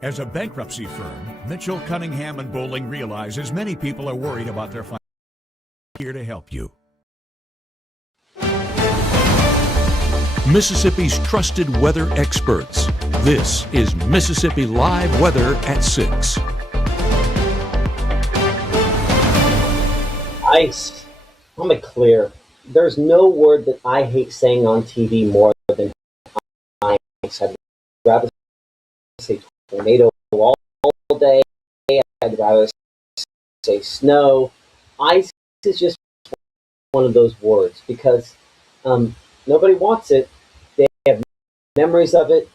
As a bankruptcy firm, Mitchell, Cunningham, and Bowling realizes many people are worried about their finances. Here to help you. Mississippi's trusted weather experts. This is Mississippi Live Weather at 6. Ice. I'll make clear. There's no word that I hate saying on TV more than ice. I'd rather say tornado all day. I'd rather say snow. Ice is just one of those words because nobody wants it. They have memories of it,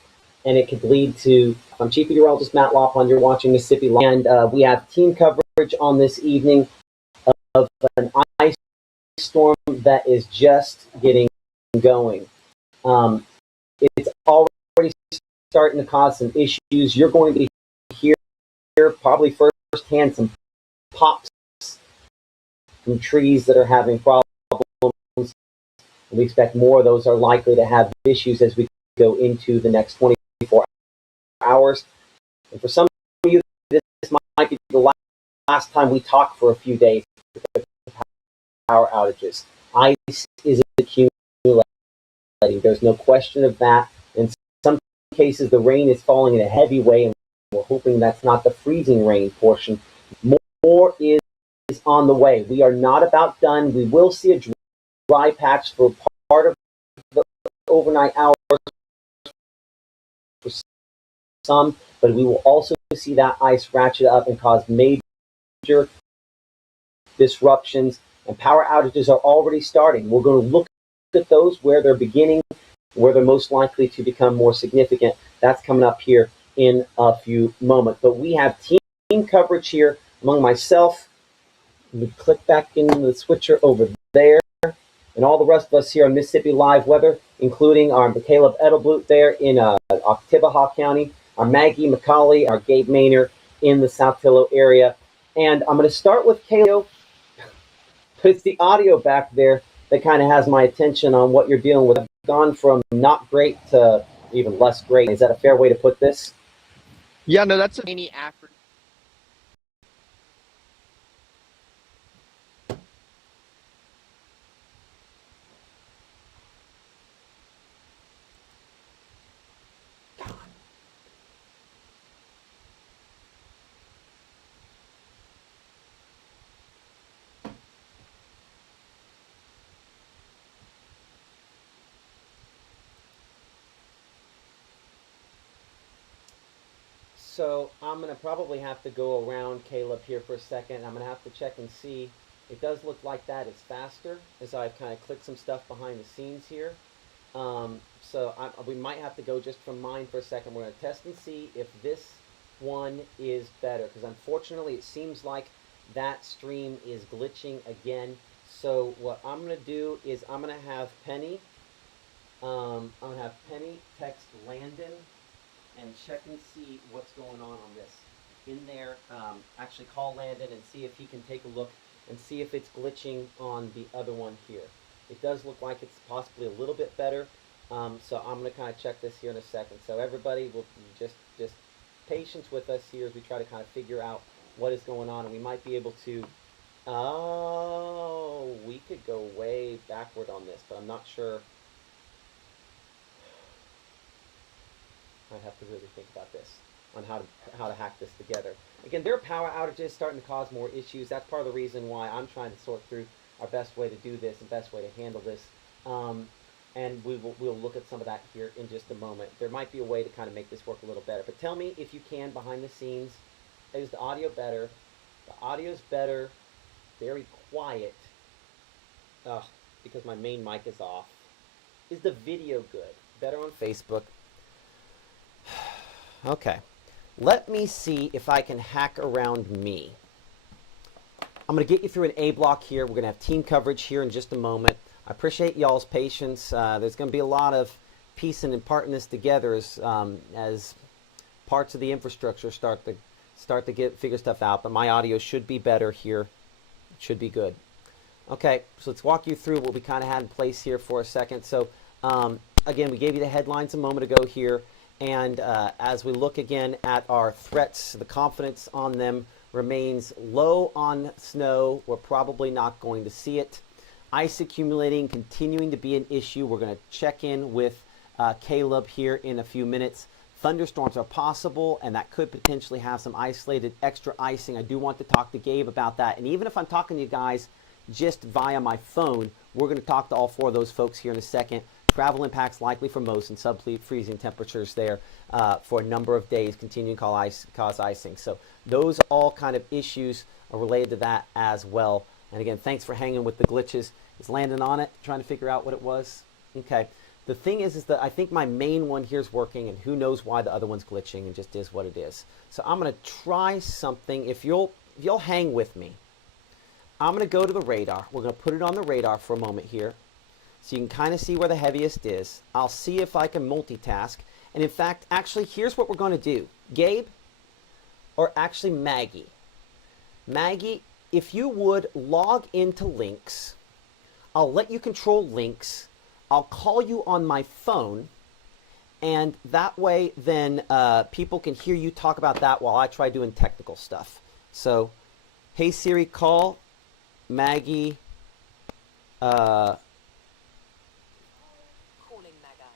and it could lead to. I'm Chief Meteorologist Matt Laughlin. You're watching Mississippi Live, and we have team coverage on this evening of an ice storm that is just getting going. It's already starting to cause some issues. You're going to hear probably firsthand some pops from trees that are having problems. And we expect more of those are likely to have issues as we go into the next 24 hours. And for some of you, this might be the last time we talk for a few days because of power outages. Ice is accumulating. There's no question of that. In some cases, the rain is falling in a heavy way, and we're hoping that's not the freezing rain portion. More is on the way. We are not about done. We will see a dry patch for part of the overnight hours for some, but we will also see that ice ratchet up and cause major disruptions, and power outages are already starting. We're going to look at those where they're beginning, where they're most likely to become more significant. That's coming up here in a few moments. But we have team coverage here among myself. Let me click back into the switcher over there. And all the rest of us here on Mississippi Live Weather, including our Caleb Edelblut there in Oktibbeha County, our Maggie McCauley, our Gabe Maynard in the Saltillo area. And I'm going to start with Caleb, but it's the audio back there that kind of has my attention on what you're dealing with. I've gone from not great to even less great. Is that a fair way to put this? Yeah, no, that's any African. So I'm going to probably have to go around Caleb here for a second. I'm going to have to check and see. It does look like that is faster as I've kind of clicked some stuff behind the scenes here. We might have to go just from mine for a second. We're going to test and see if this one is better, because unfortunately it seems like that stream is glitching again. So what I'm going to do is I'm going to have Penny text Landon and check and see what's going on this. In there, actually call Landon and see if he can take a look and see if it's glitching on the other one here. It does look like it's possibly a little bit better. So I'm going to kind of check this here in a second. So everybody will just patience with us here as we try to kind of figure out what is going on, and we might be able to. Oh, we could go way backward on this, but I'm not sure. I'd have to really think about this on how to hack this together. Again, there are power outages starting to cause more issues. That's part of the reason why I'm trying to sort through our best way to do this and best way to handle this. And we'll look at some of that here in just a moment. There might be a way to kind of make this work a little better. But tell me if you can behind the scenes, is the audio better? The audio's better. Very quiet. Because my main mic is off. Is the video good? Better on Facebook. Okay. Let me see if I can hack around me. I'm going to get you through an A block here. We're going to have team coverage here in just a moment. I appreciate y'all's patience. There's going to be a lot of piecing and parting this together as parts of the infrastructure start to figure stuff out. But my audio should be better here. It should be good. Okay, so let's walk you through what we kind of had in place here for a second. So again, we gave you the headlines a moment ago here. And as we look again at our threats, the confidence on them remains low on snow. We're probably not going to see it. Ice accumulating, continuing to be an issue. We're going to check in with Caleb here in a few minutes. Thunderstorms are possible, and that could potentially have some isolated extra icing. I do want to talk to Gabe about that. And even if I'm talking to you guys just via my phone, we're going to talk to all four of those folks here in a second. Travel impacts likely for most, and sub-freezing temperatures there for a number of days, continuing to cause icing. So those all kind of issues are related to that as well. And again, thanks for hanging with the glitches. Is Landon on it, trying to figure out what it was? Okay. The thing is that I think my main one here is working, and who knows why the other one's glitching, and just is what it is. So I'm going to try something. If you'll hang with me, I'm going to go to the radar. We're going to put it on the radar for a moment here, so you can kind of see where the heaviest is. I'll see if I can multitask. And in fact, actually, here's what we're going to do. Gabe, or actually Maggie. Maggie, if you would log into Lynx, I'll let you control Lynx. I'll call you on my phone, and that way then people can hear you talk about that while I try doing technical stuff. So, hey Siri, call Maggie. Calling Mega.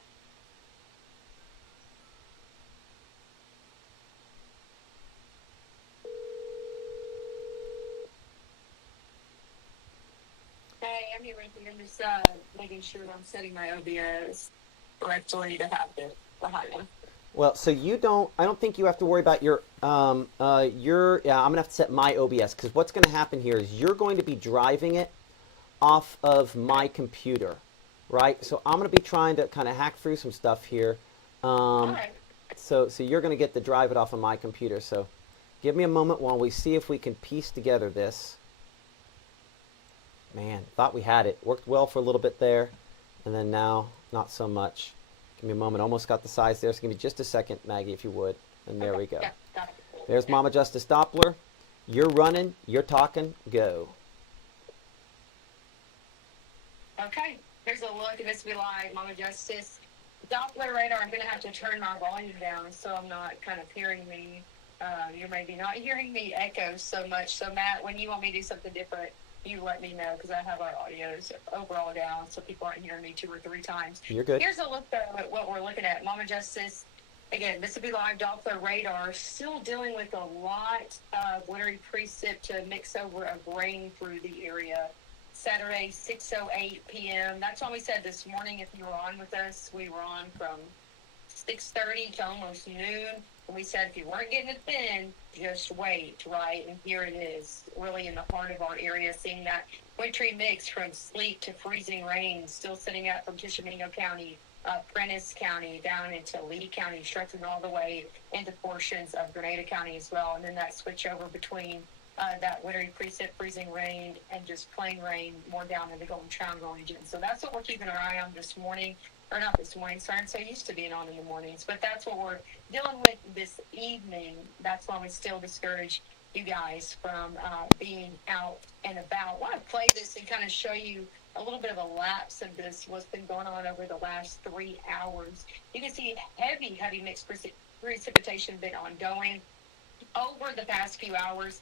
Hey, I'm here right here. I'm just making sure that I'm setting my OBS correctly to have it behind me. Well, so I don't think you have to worry about yeah, I'm going to have to set my OBS, because what's going to happen here is you're going to be driving it off of my computer, right? So I'm going to be trying to kind of hack through some stuff here. All right. So you're going to get to drive it off of my computer. So give me a moment while we see if we can piece together this. Man, thought we had it. Worked well for a little bit there, and then now not so much. Give me a moment. Almost got the size there. So give me just a second, Maggie, if you would. And there we go. Yeah, got it. There's Mama Justice Doppler. You're running. You're talking. Go. Okay. Here's a look at this. We live, Mama Justice. Doppler radar. I'm going to have to turn my volume down so I'm not kind of hearing me. You're maybe not hearing me echo so much. So, Matt, when you want me to do something different, you let me know, because I have our audios overall down so people aren't hearing me 2 or 3 times. You're good. Here's a look though at what we're looking at. Mama Justice, again, Mississippi Live Doppler radar, still dealing with a lot of wintry precip to mix over of rain through the area. Saturday, 6:08 p.m. That's when we said this morning, if you were on with us, we were on from 6:30 to almost noon. And we said if you weren't getting it then, just wait, right? And here it is, really in the heart of our area, seeing that wintry mix from sleet to freezing rain, still sitting out from Tishomingo County, Prentiss County, down into Lee County, stretching all the way into portions of Grenada County as well. And then that switch over between that wintry precip, freezing rain, and just plain rain more down in the Golden Triangle region. So that's what we're keeping our eye on this morning. Or not this morning, sorry, I'm so used to being on in the mornings, but that's what we're dealing with this evening. That's why we still discourage you guys from being out and about. I want to play this and kind of show you a little bit of a lapse of this, what's been going on over the last 3 hours. You can see heavy mixed precipitation been ongoing over the past few hours.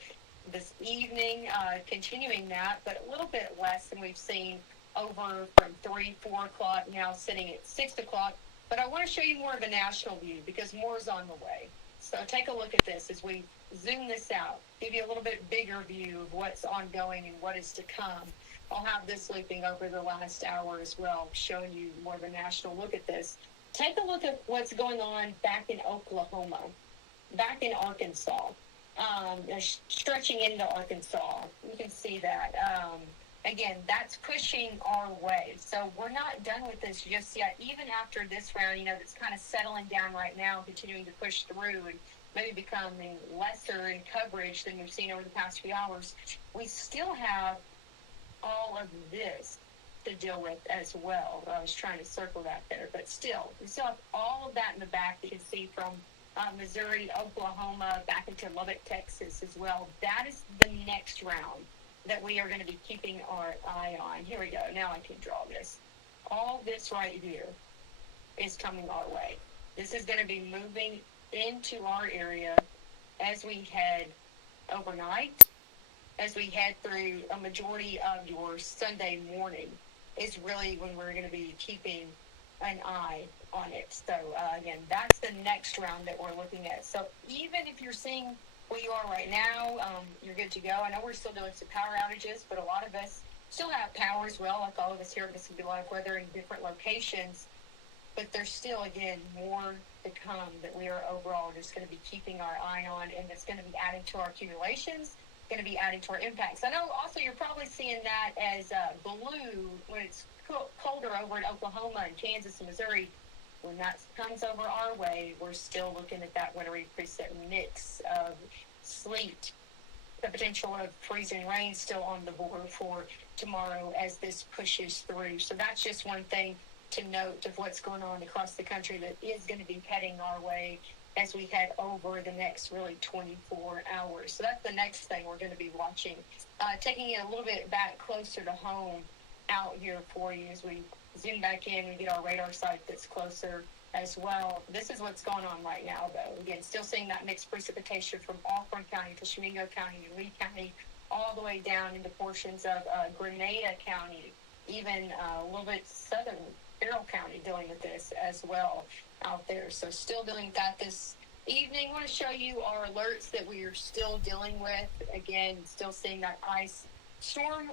This evening, continuing that, but a little bit less than we've seen over from 3, 4 o'clock, now sitting at 6 o'clock. But I want to show you more of a national view because more is on the way. So take a look at this as we zoom this out, give you a little bit bigger view of what's ongoing and what is to come. I'll have this looping over the last hour as well, showing you more of a national look at this. Take a look at what's going on back in Oklahoma, back in Arkansas, stretching into Arkansas. You can see that. Again, that's pushing our way. So we're not done with this just yet. Even after this round, that's kind of settling down right now, continuing to push through and maybe becoming lesser in coverage than we've seen over the past few hours, we still have all of this to deal with as well. I was trying to circle that there, but still, we still have all of that in the back. You can see from Missouri, Oklahoma, back into Lubbock, Texas as well. That is the next round that we are going to be keeping our eye on. Here we go. Now I can draw this. All this right here is coming our way. This is going to be moving into our area as we head overnight, as we head through a majority of your Sunday morning is really when we're going to be keeping an eye on it. So again, that's the next round that we're looking at. So even if you're seeing where you are right now, you're good to go. I know we're still doing some power outages, but a lot of us still have power as well, like all of us here at Mississippi Live Weather in different locations. But there's still, again, more to come that we are overall just going to be keeping our eye on, and that's going to be adding to our accumulations, going to be adding to our impacts. I know also you're probably seeing that as blue when it's colder over in Oklahoma and Kansas and Missouri. When that comes over our way, we're still looking at that wintry precip mix of sleet, the potential of freezing rain still on the board for tomorrow as this pushes through. So that's just one thing to note of what's going on across the country that is going to be heading our way as we head over the next really 24 hours. So that's the next thing we're going to be watching. Taking it a little bit back closer to home out here for you as we zoom back in and get our radar site that's closer as well. This is what's going on right now, though. Again, still seeing that mixed precipitation from Alcorn County to Tishomingo County and Lee County, all the way down into portions of Grenada County, even a little bit southern Carroll County dealing with this as well out there. So still dealing with that this evening. I want to show you our alerts that we are still dealing with. Again, still seeing that ice storm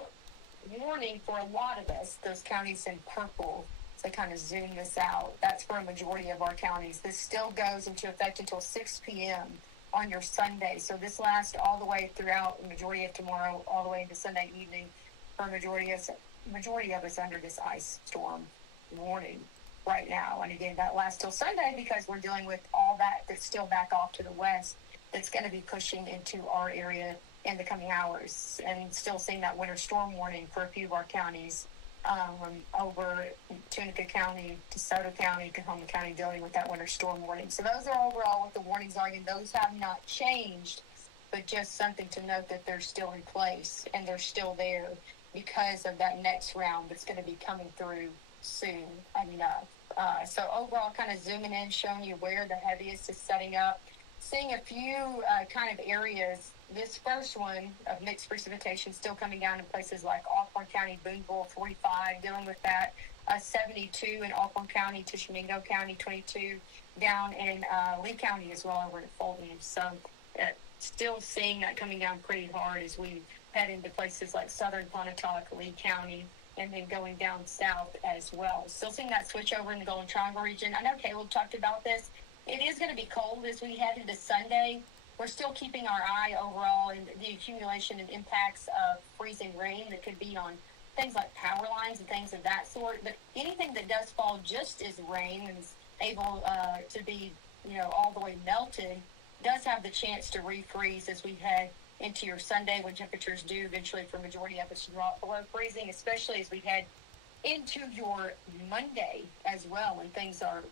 warning for a lot of us, those counties in purple. So kind of zoom this out. That's for a majority of our counties. This still goes into effect until 6 p.m. on your Sunday. So this lasts all the way throughout the majority of tomorrow, all the way into Sunday evening for a majority of us under this ice storm warning right now. And again, that lasts till Sunday because we're dealing with all that's still back off to the west that's going to be pushing into our area in the coming hours, and still seeing that winter storm warning for a few of our counties over Tunica County, DeSoto County, Coahoma County, dealing with that winter storm warning. So those are overall what the warnings are, and those have not changed, but just something to note that they're still in place and they're still there because of that next round that's going to be coming through soon enough. So overall, kind of zooming in, showing you where the heaviest is setting up, seeing a few kind of areas. This first one of mixed precipitation still coming down in places like Alcorn County, Boonville, 45, dealing with that. 72 in Alcorn County, Tishomingo County, 22 down in Lee County as well over in Fulton. So still seeing that coming down pretty hard as we head into places like southern Pontotoc, Lee County, and then going down south as well. Still seeing that switch over in the Golden Triangle region. I know Caleb talked about this. It is going to be cold as we head into Sunday. We're still keeping our eye overall in the accumulation and impacts of freezing rain that could be on things like power lines and things of that sort. But anything that does fall just as rain and is able to be, all the way melted does have the chance to refreeze as we head into your Sunday when temperatures do eventually for majority of us drop below freezing, especially as we head into your Monday as well when things are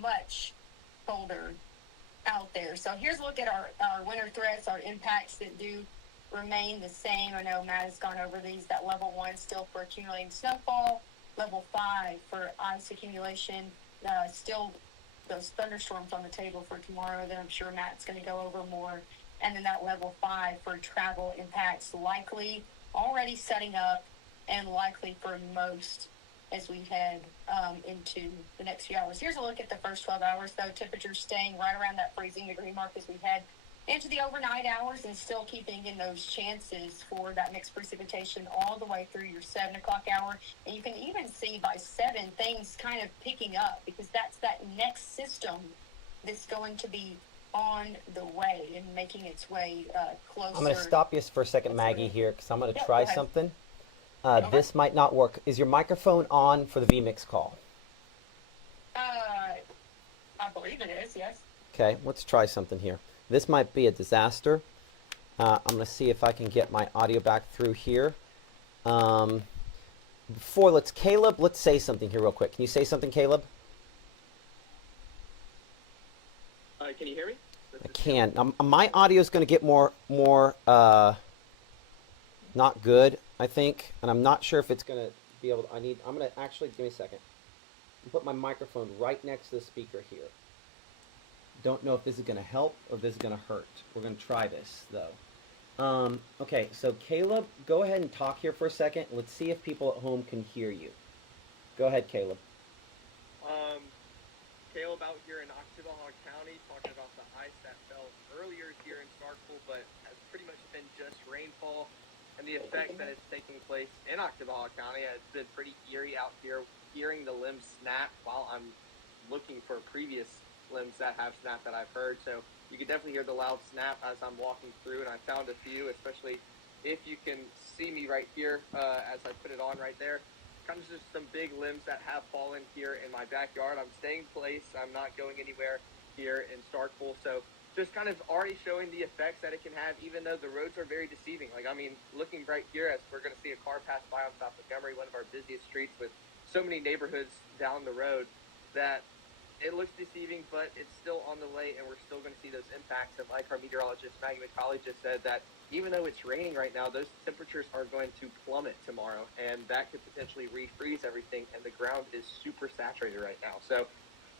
much colder out there. So here's a look at our winter threats, our impacts that do remain the same. I know Matt has gone over these. That level 1 still for accumulating snowfall, level 5 for ice accumulation, still those thunderstorms on the table for tomorrow that I'm sure Matt's going to go over more. And then that level 5 for travel impacts likely already setting up and likely for most as we head into the next few hours. Here's a look at the first 12 hours, though. Temperatures staying right around that freezing degree mark as we head into the overnight hours and still keeping in those chances for that mixed precipitation all the way through your 7 o'clock hour. And you can even see by 7 things kind of picking up because that's that next system that's going to be on the way and making its way closer. I'm going to stop you for a second, Maggie, here, because I'm going to try go ahead. something. Okay. This might not work. Is your microphone on for the vMix call? I believe it is, yes. Okay, let's try something here. This might be a disaster. I'm going to see if I can get my audio back through here. Caleb, let's say something here real quick. Can you say something, Caleb? Can you hear me? I can. My audio is going to get more not good, I think, and I'm not sure if it's going to be able to. I'm going to actually give me a second. Put my microphone right next to the speaker here. Don't know if this is going to help or if this is going to hurt. We're going to try this, though. Okay, so Caleb, go ahead and talk here for a second. Let's see if people at home can hear you. Go ahead, Caleb. Caleb out here in Oktibbeha County talking about the ice that fell earlier here in Starkville, but has pretty much been just rainfall, and the effect that is taking place in Oktibbeha County has been pretty eerie out here, hearing the limbs snap while I'm looking for previous limbs that have snapped that I've heard. So you can definitely hear the loud snap as I'm walking through, and I found a few, especially if you can see me right here as I put it on right there. Kind of just some big limbs that have fallen here in my backyard. I'm staying placed. I'm not going anywhere here in Starkville. So just kind of already showing the effects that it can have, even though the roads are very deceiving. Like, I mean, looking right here, as we're going to see a car pass by on South Montgomery, one of our busiest streets with so many neighborhoods down the road, that it looks deceiving, but it's still on the way, and we're still going to see those impacts. And like our meteorologist, Maggie McCauley, just said, that even though it's raining right now, those temperatures are going to plummet tomorrow, and that could potentially refreeze everything, and the ground is super saturated right now. So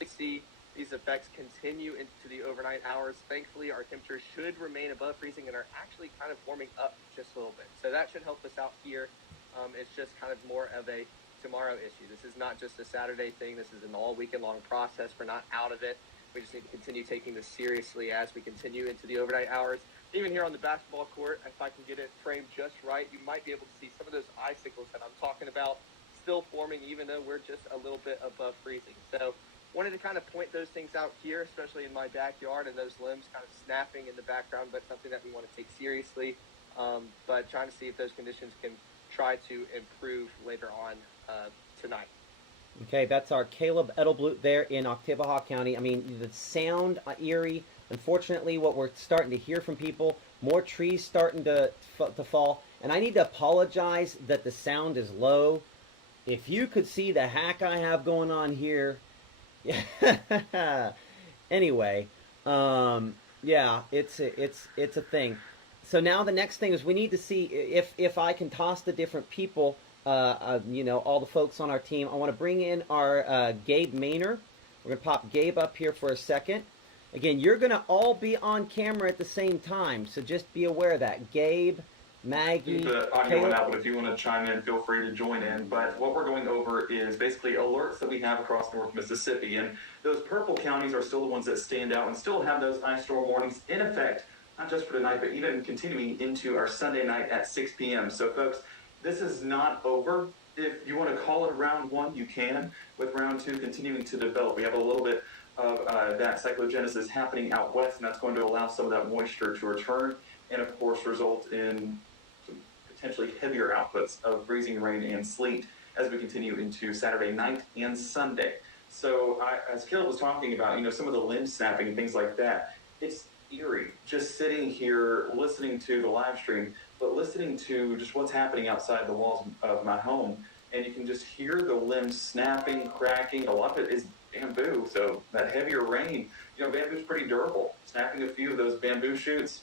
we see these effects continue into the overnight hours. Thankfully, our temperatures should remain above freezing and are actually kind of warming up just a little bit. So that should help us out here. It's just kind of more of a tomorrow issue. This is not just a Saturday thing. This is an all weekend long process. We're not out of it. We just need to continue taking this seriously as we continue into the overnight hours. Even here on the basketball court, if I can get it framed just right, you might be able to see some of those icicles that I'm talking about still forming, even though we're just a little bit above freezing. So wanted to kind of point those things out here, especially in my backyard, and those limbs kind of snapping in the background, but something that we want to take seriously. But trying to see if those conditions can try to improve later on tonight. Okay, that's our Caleb Edelblut there in Oktibbeha County. I mean, the sound eerie. Unfortunately, what we're starting to hear from people, more trees starting to fall. And I need to apologize that the sound is low. If you could see the hack I have going on here. Anyway, yeah, it's a thing. So now the next thing is we need to see if I can toss the different people, you know, all the folks on our team. I want to bring in our Gabe Maynor. We're going to pop Gabe up here for a second. Again, you're going to all be on camera at the same time, so just be aware of that. Gabe, Maggie, the audio went out, but if you want to chime in, feel free to join in. But what we're going over is basically alerts that we have across North Mississippi, and those purple counties are still the ones that stand out and still have those ice storm warnings in effect, not just for tonight, but even continuing into our Sunday night at 6 p.m. So, folks, this is not over. If you want to call it round one, you can, with round two continuing to develop. We have a little bit of that cyclogenesis happening out west, and that's going to allow some of that moisture to return and, of course, result in some potentially heavier outputs of freezing rain and sleet as we continue into Saturday night and Sunday. So, as Caleb was talking about, you know, some of the limb snapping and things like that, it's eerie just sitting here listening to the live stream, but listening to just what's happening outside the walls of my home, and you can just hear the limbs snapping, cracking. A lot of it is bamboo, so that heavier rain, you know, bamboo's pretty durable. Snapping a few of those bamboo shoots,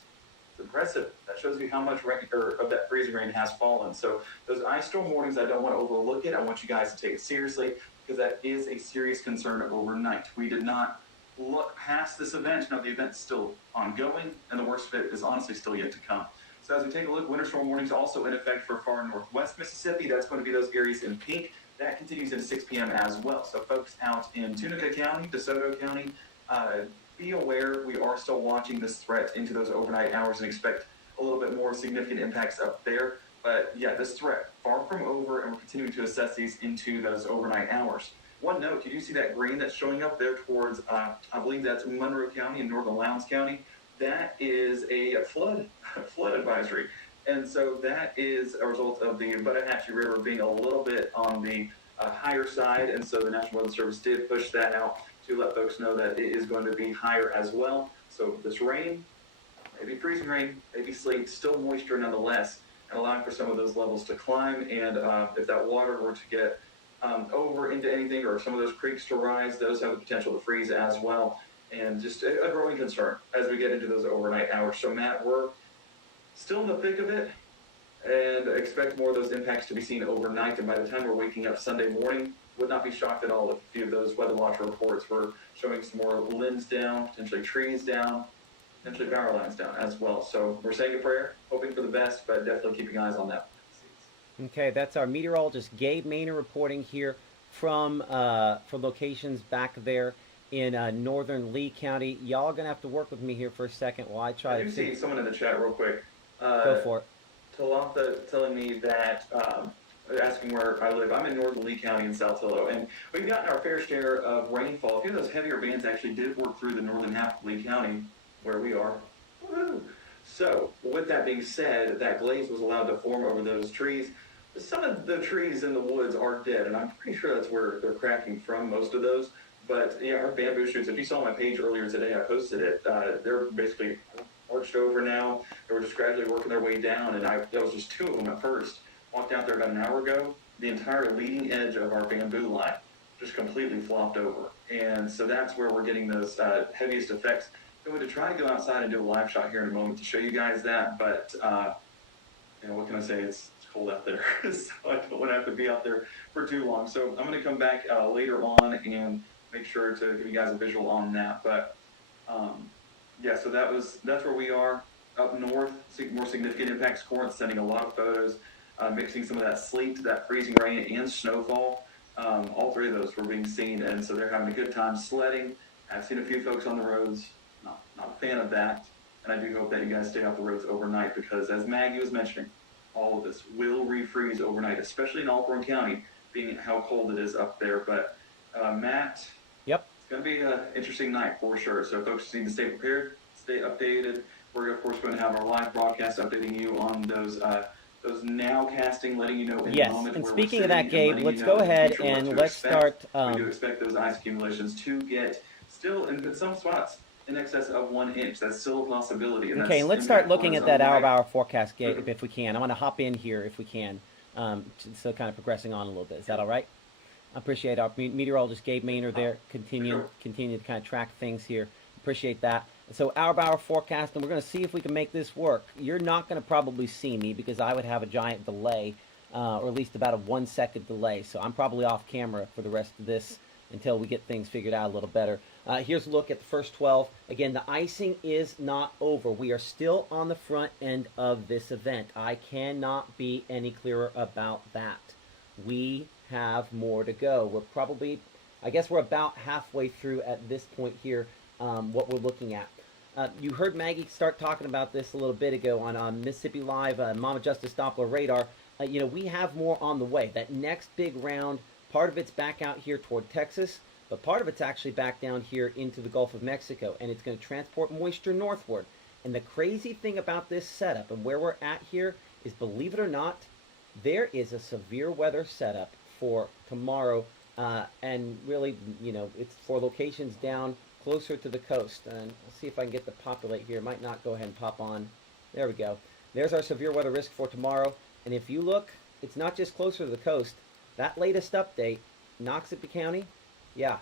it's impressive. That shows you how much rain, or of that freezing rain has fallen. So those ice storm warnings, I don't want to overlook it. I want you guys to take it seriously, because that is a serious concern overnight. We did not look past this event. Now the event's still ongoing, and the worst of it is honestly still yet to come. So as we take a look, winter storm warnings also in effect for far northwest Mississippi. That's going to be those areas in pink. That continues at 6 p.m. as well. So folks out in Tunica County, DeSoto County, be aware we are still watching this threat into those overnight hours and expect a little bit more significant impacts up there. But yeah, this threat, far from over, and we're continuing to assess these into those overnight hours. One note, you do see that green that's showing up there towards, I believe that's Monroe County and Northern Lowndes County. That is a flood advisory. And so that is a result of the Buttahatchee River being a little bit on the higher side. And so the National Weather Service did push that out to let folks know that it is going to be higher as well. So this rain, maybe freezing rain, maybe sleet, still moisture nonetheless, and allowing for some of those levels to climb. And if that water were to get over into anything, or some of those creeks to rise, those have the potential to freeze as well. And just a growing concern as we get into those overnight hours. So Matt, we're still in the thick of it, and expect more of those impacts to be seen overnight. And by the time we're waking up Sunday morning, would not be shocked at all if a few of those weather watch reports were showing some more limbs down, potentially trees down, potentially power lines down as well. So we're saying a prayer, hoping for the best, but definitely keeping eyes on that. Okay, that's our meteorologist Gabe Maynor reporting here from locations back there in northern Lee County. Y'all are gonna have to work with me here for a second while I try I do to see someone in the chat real quick. go for it. Talatha telling me that, asking where I live. I'm in northern Lee County in Saltillo, and we've gotten our fair share of rainfall. A few of those heavier bands actually did work through the northern half of Lee County, where we are. Woo! So, with that being said, that glaze was allowed to form over those trees. Some of the trees in the woods are dead, and I'm pretty sure that's where they're cracking from, most of those. But yeah, our bamboo shoots, if you saw my page earlier today, I posted it. They're basically arched over now. They were just gradually working their way down, and there was just 2 of them at first. Walked out there about an hour ago. The entire leading edge of our bamboo line just completely flopped over. And so that's where we're getting those heaviest effects. I'm going to try to go outside and do a live shot here in a moment to show you guys that, but what can I say? It's cold out there, so I don't want to have to be out there for too long. So I'm going to come back later on and make sure to give you guys a visual on that. But yeah, so that's where we are up north. More significant impacts. Corinth sending a lot of photos, mixing some of that sleet, that freezing rain, and snowfall. All 3 of those were being seen, and so they're having a good time sledding. I've seen a few folks on the roads. Not a fan of that, and I do hope that you guys stay off the roads overnight, because as Maggie was mentioning, all of this will refreeze overnight, especially in Alcorn County, being how cold it is up there. But Matt, Yep. it's going to be an interesting night for sure. So folks just need to stay prepared, stay updated. We're of course going to have our live broadcast updating you on those nowcasting, letting you know in Yes, the moment and where speaking we're of that, sitting, Gabe, and let's letting you go know in the ahead future what and to let's expect. start. We do expect those ice accumulations to get still in some spots in excess of 1 inch. That's still a possibility. And Okay, and let's start looking at that hour-by-hour forecast, Gabe, if we can. I want to hop in here if we can, so kind of progressing on a little bit. Is that all right? I appreciate our meteorologist Gabe Maynor there. Continue to kind of track things here. Appreciate that. So hour-by-hour forecast, and we're going to see if we can make this work. You're not going to probably see me because I would have a giant delay, or at least about a 1 second delay. So I'm probably off camera for the rest of this until we get things figured out a little better. Here's a look at the first 12. Again, the icing is not over. We are still on the front end of this event. I cannot be any clearer about that. We have more to go. We're probably, I guess we're about halfway through at this point here, what we're looking at. You heard Maggie start talking about this a little bit ago on Mississippi Live, Mama Justice Doppler radar. We have more on the way. That next big round, part of it's back out here toward Texas, but part of it's actually back down here into the Gulf of Mexico, and it's going to transport moisture northward. And the crazy thing about this setup and where we're at here is, believe it or not, there is a severe weather setup for tomorrow, and really, it's for locations down closer to the coast. And let's see if I can get the populate here. It might not go ahead and pop on. There we go. There's our severe weather risk for tomorrow. And if you look, it's not just closer to the coast. That latest update, Noxubee County, yeah,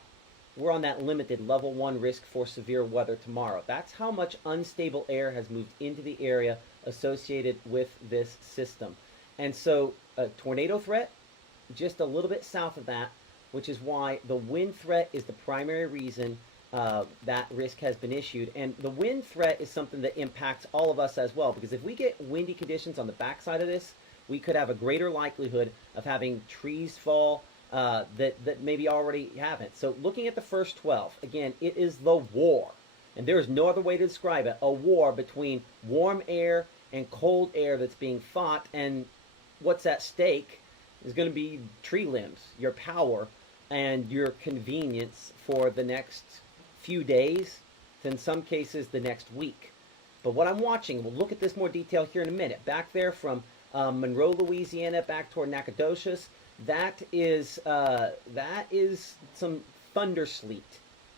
we're on that limited level 1 risk for severe weather tomorrow. That's how much unstable air has moved into the area associated with this system. And so a tornado threat, just a little bit south of that, which is why the wind threat is the primary reason that risk has been issued. And the wind threat is something that impacts all of us as well, because if we get windy conditions on the backside of this, we could have a greater likelihood of having trees fall that maybe already haven't. So looking at the first 12, again, it is the war. And there is no other way to describe it. A war between warm air and cold air that's being fought. And what's at stake is going to be tree limbs, your power, and your convenience for the next few days, to in some cases the next week. But what I'm watching, we'll look at this more detail here in a minute. Back there from Monroe, Louisiana, back toward Nacogdoches, that is some thunder sleet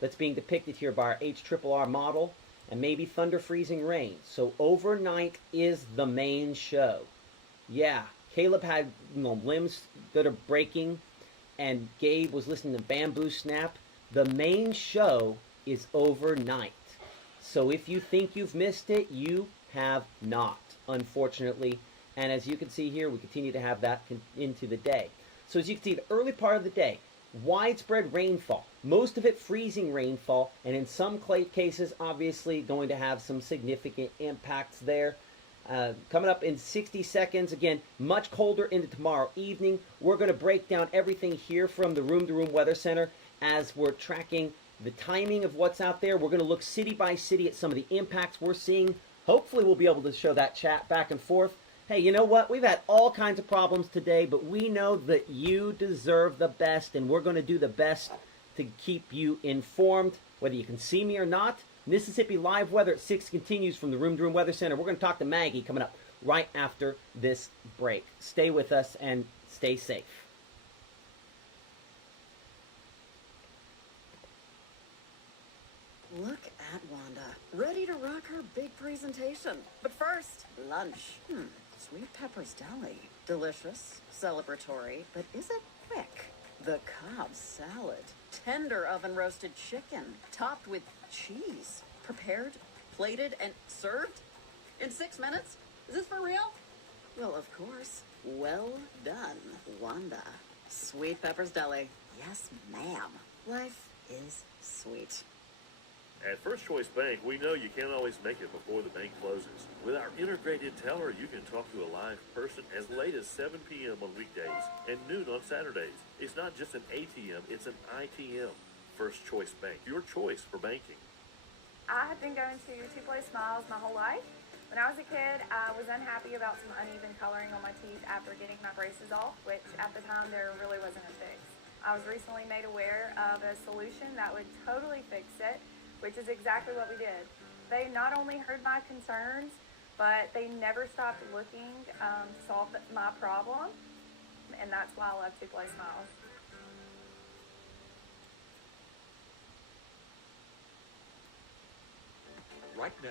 that's being depicted here by our HRRR model, and maybe thunder freezing rain. So overnight is the main show. Yeah, Caleb had limbs that are breaking, and Gabe was listening to bamboo snap. The main show is overnight. So if you think you've missed it, you have not, unfortunately. And as you can see here, we continue to have that into the day. So as you can see, the early part of the day, widespread rainfall, most of it freezing rainfall, and in some cases, obviously, going to have some significant impacts there. Coming up in 60 seconds, again, much colder into tomorrow evening. We're going to break down everything here from the Room to Room Weather Center as we're tracking the timing of what's out there. We're going to look city by city at some of the impacts we're seeing. Hopefully, we'll be able to show that chat back and forth. Hey, you know what? We've had all kinds of problems today, but we know that you deserve the best, and we're going to do the best to keep you informed, whether you can see me or not. Mississippi Live Weather at 6 continues from the Room to Room Weather Center. We're going to talk to Maggie coming up right after this break. Stay with us and stay safe. Look at Wanda, ready to rock her big presentation. But first, lunch. Sweet Pepper's Deli. Delicious, celebratory, but is it quick? The Cobb salad. Tender oven-roasted chicken, topped with cheese. Prepared, plated, and served in 6 minutes? Is this for real? Well, of course. Well done, Wanda. Sweet Pepper's Deli. Yes, ma'am. Life is sweet. At First Choice Bank, we know you can't always make it before the bank closes. With our integrated teller, you can talk to a live person as late as 7 p.m. on weekdays and noon on Saturdays. It's not just an ATM, it's an ITM. First Choice Bank, your choice for banking. I have been going to Two Place Smiles my whole life. When I was a kid, I was unhappy about some uneven coloring on my teeth after getting my braces off, which at the time there really wasn't a fix. I was recently made aware of a solution that would totally fix it, which is exactly what we did. They not only heard my concerns, but they never stopped looking to solve my problem, and that's why I love Two Place Smiles. Right now,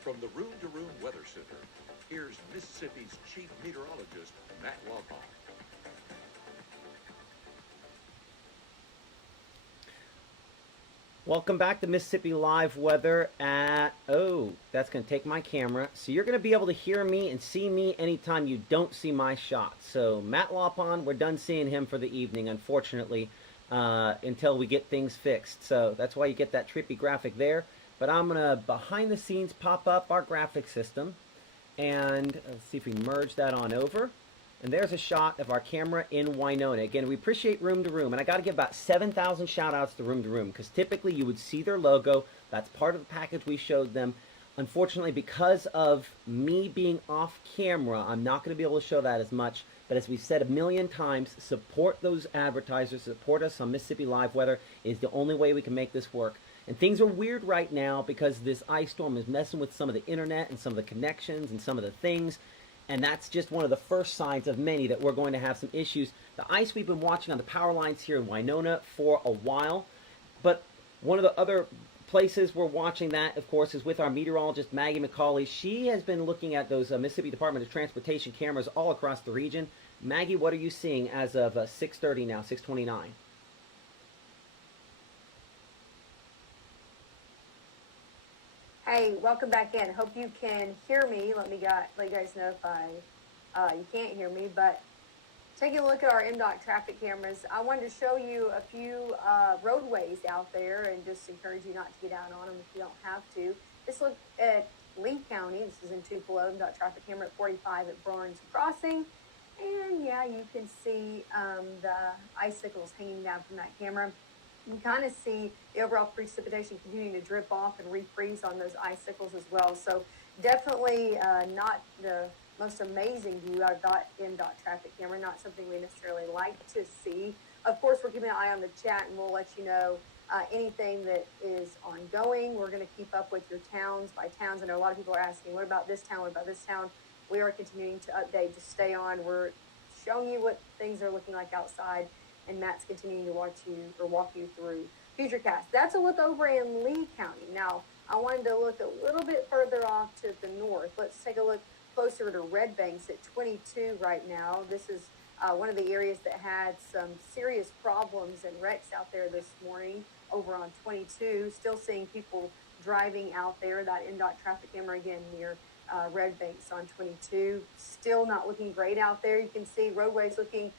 from the Room to Room Weather Center, here's Mississippi's Chief Meteorologist, Matt Lawton. Welcome back to Mississippi Live Weather at, that's going to take my camera. So you're going to be able to hear me and see me anytime you don't see my shot. So Matt Lawton, we're done seeing him for the evening, unfortunately, until we get things fixed. So that's why you get that trippy graphic there. But I'm going to, behind the scenes, pop up our graphic system. And let's see if we merge that on over. And there's a shot of our camera in Winona. Again, we appreciate Room to Room. And I got to give about 7,000 shout-outs to Room to Room, because typically you would see their logo. That's part of the package we showed them. Unfortunately, because of me being off camera, I'm not going to be able to show that as much. But as we've said a million times, support those advertisers. Support us on Mississippi Live Weather is the only way we can make this work. And things are weird right now because this ice storm is messing with some of the internet and some of the connections and some of the things. And that's just one of the first signs of many that we're going to have some issues. The ice we've been watching on the power lines here in Winona for a while. But one of the other places we're watching that, of course, is with our meteorologist, Maggie McCauley. She has been looking at those Mississippi Department of Transportation cameras all across the region. Maggie, what are you seeing as of 6:30 now, 6:29? Hey, welcome back in. Hope you can hear me. Let you guys know if you can't hear me. But taking a look at our MDOT traffic cameras, I wanted to show you a few roadways out there and just encourage you not to get out on them if you don't have to. Let's look at Lee County. This is in Tupelo. MDOT traffic camera at 45 at Barnes Crossing. And yeah, you can see the icicles hanging down from that camera. You kind of see the overall precipitation continuing to drip off and refreeze on those icicles as well. So definitely not the most amazing view I've got in dot traffic camera, not something we necessarily like to see. Of course, we're keeping an eye on the chat, and we'll let you know anything that is ongoing. We're going to keep up with your towns by towns. I know a lot of people are asking, what about this town? What about this town? We are continuing to update. Just stay on. We're showing you what things are looking like outside, and Matt's continuing to walk you through Futurecast. That's a look over in Lee County. Now, I wanted to look a little bit further off to the north. Let's take a look closer to Red Banks at 22 right now. This is one of the areas that had some serious problems and wrecks out there this morning over on 22. Still seeing people driving out there. That NDOT traffic camera again near Red Banks on 22. Still not looking great out there. You can see roadways looking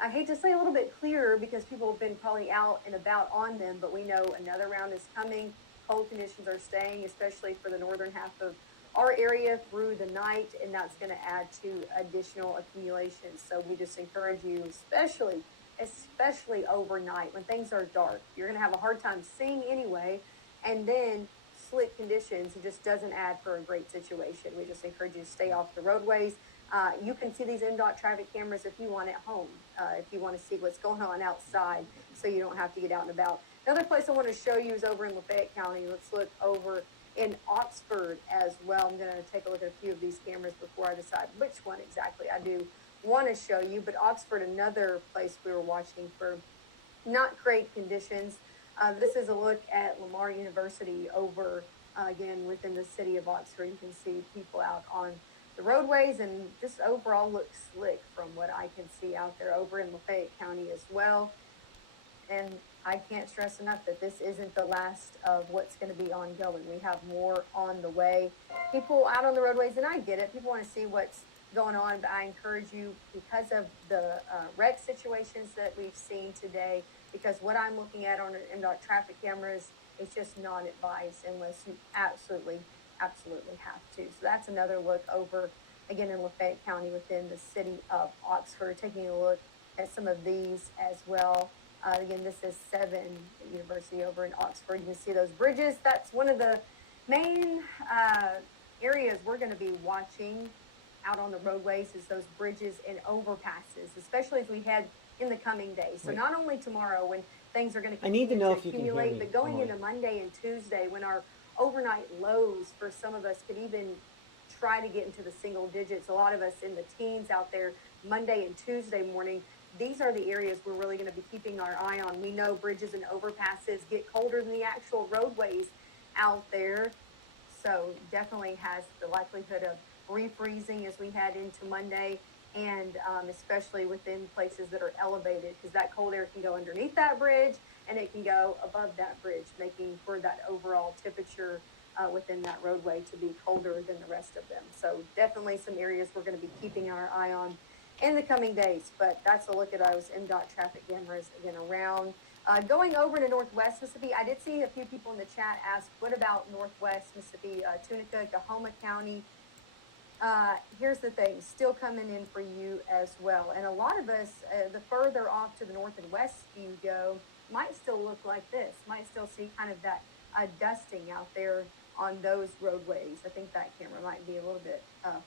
I hate to say a little bit clearer because people have been probably out and about on them, but we know another round is coming. Cold conditions are staying, especially for the northern half of our area through the night, and that's going to add to additional accumulation. So we just encourage you, especially overnight when things are dark. You're going to have a hard time seeing anyway, and then slick conditions, it just doesn't add for a great situation. We just encourage you to stay off the roadways. You can see these MDOT traffic cameras if you want at home, if you want to see what's going on outside, so you don't have to get out and about. Another place I want to show you is over in Lafayette County. Let's look over in Oxford as well. I'm going to take a look at a few of these cameras before I decide which one exactly I do want to show you. But Oxford, another place we were watching for not great conditions. This is a look at Lamar University over, again, within the city of Oxford. You can see people out on the roadways, and just overall looks slick from what I can see out there over in Lafayette County as well. And I can't stress enough that this isn't the last of what's going to be ongoing. We have more on the way. People out on the roadways, and I get it, people want to see what's going on, but I encourage you, because of the wreck situations that we've seen today, because what I'm looking at on MDOT traffic cameras is just not advised unless you absolutely have to. So that's another look over, again, in Lafayette County within the city of Oxford, taking a look at some of these as well. Again, this is 7 University over in Oxford. You can see those bridges. That's one of the main areas we're going to be watching out on the roadways, is those bridges and overpasses, especially as we head in the coming days. So not only tomorrow when things are going to continue to accumulate, but going into Monday and Tuesday when our overnight lows for some of us could even try to get into the single digits. A lot of us in the teens out there, Monday and Tuesday morning, these are the areas we're really going to be keeping our eye on. We know bridges and overpasses get colder than the actual roadways out there. So definitely has the likelihood of refreezing as we head into Monday, and especially within places that are elevated, because that cold air can go underneath that bridge and it can go above that bridge, making for that overall temperature within that roadway to be colder than the rest of them. So definitely some areas we're going to be keeping our eye on in the coming days. But that's a look at those MDOT traffic cameras again around. Going over to Northwest Mississippi, I did see a few people in the chat ask, what about Northwest Mississippi, Tunica, Coahoma County? Here's the thing, still coming in for you as well. And a lot of us, the further off to the north and west you go, might still look like this, might still see kind of that dusting out there on those roadways. I think that camera might be a little bit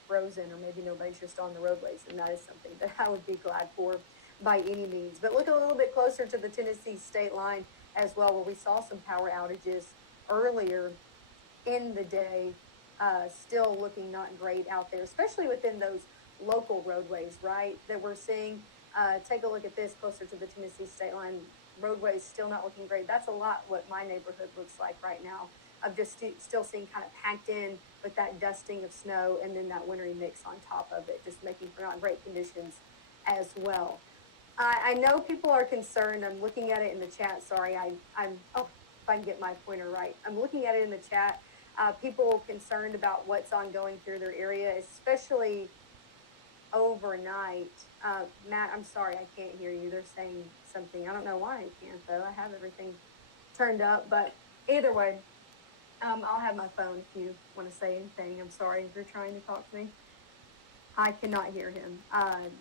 frozen, or maybe nobody's just on the roadways, and that is something that I would be glad for by any means. But look a little bit closer to the Tennessee state line as well, where we saw some power outages earlier in the day. Still looking not great out there, especially within those local roadways, right, that we're seeing. Take a look at this closer to the Tennessee state line. Roadways still not looking great. That's a lot what my neighborhood looks like right now. I'm just still seeing kind of packed in with that dusting of snow and then that wintry mix on top of it, just making for not great conditions as well. I know people are concerned. I'm looking at it in the chat. Sorry, I'm if I can get my pointer right. I'm looking at it in the chat. People concerned about what's ongoing through their area, especially overnight. Matt, I'm sorry, I can't hear you. They're saying something. I don't know why I can't, though. I have everything turned up, but either way, I'll have my phone if you want to say anything. I'm sorry if you're trying to talk to me. I cannot hear him,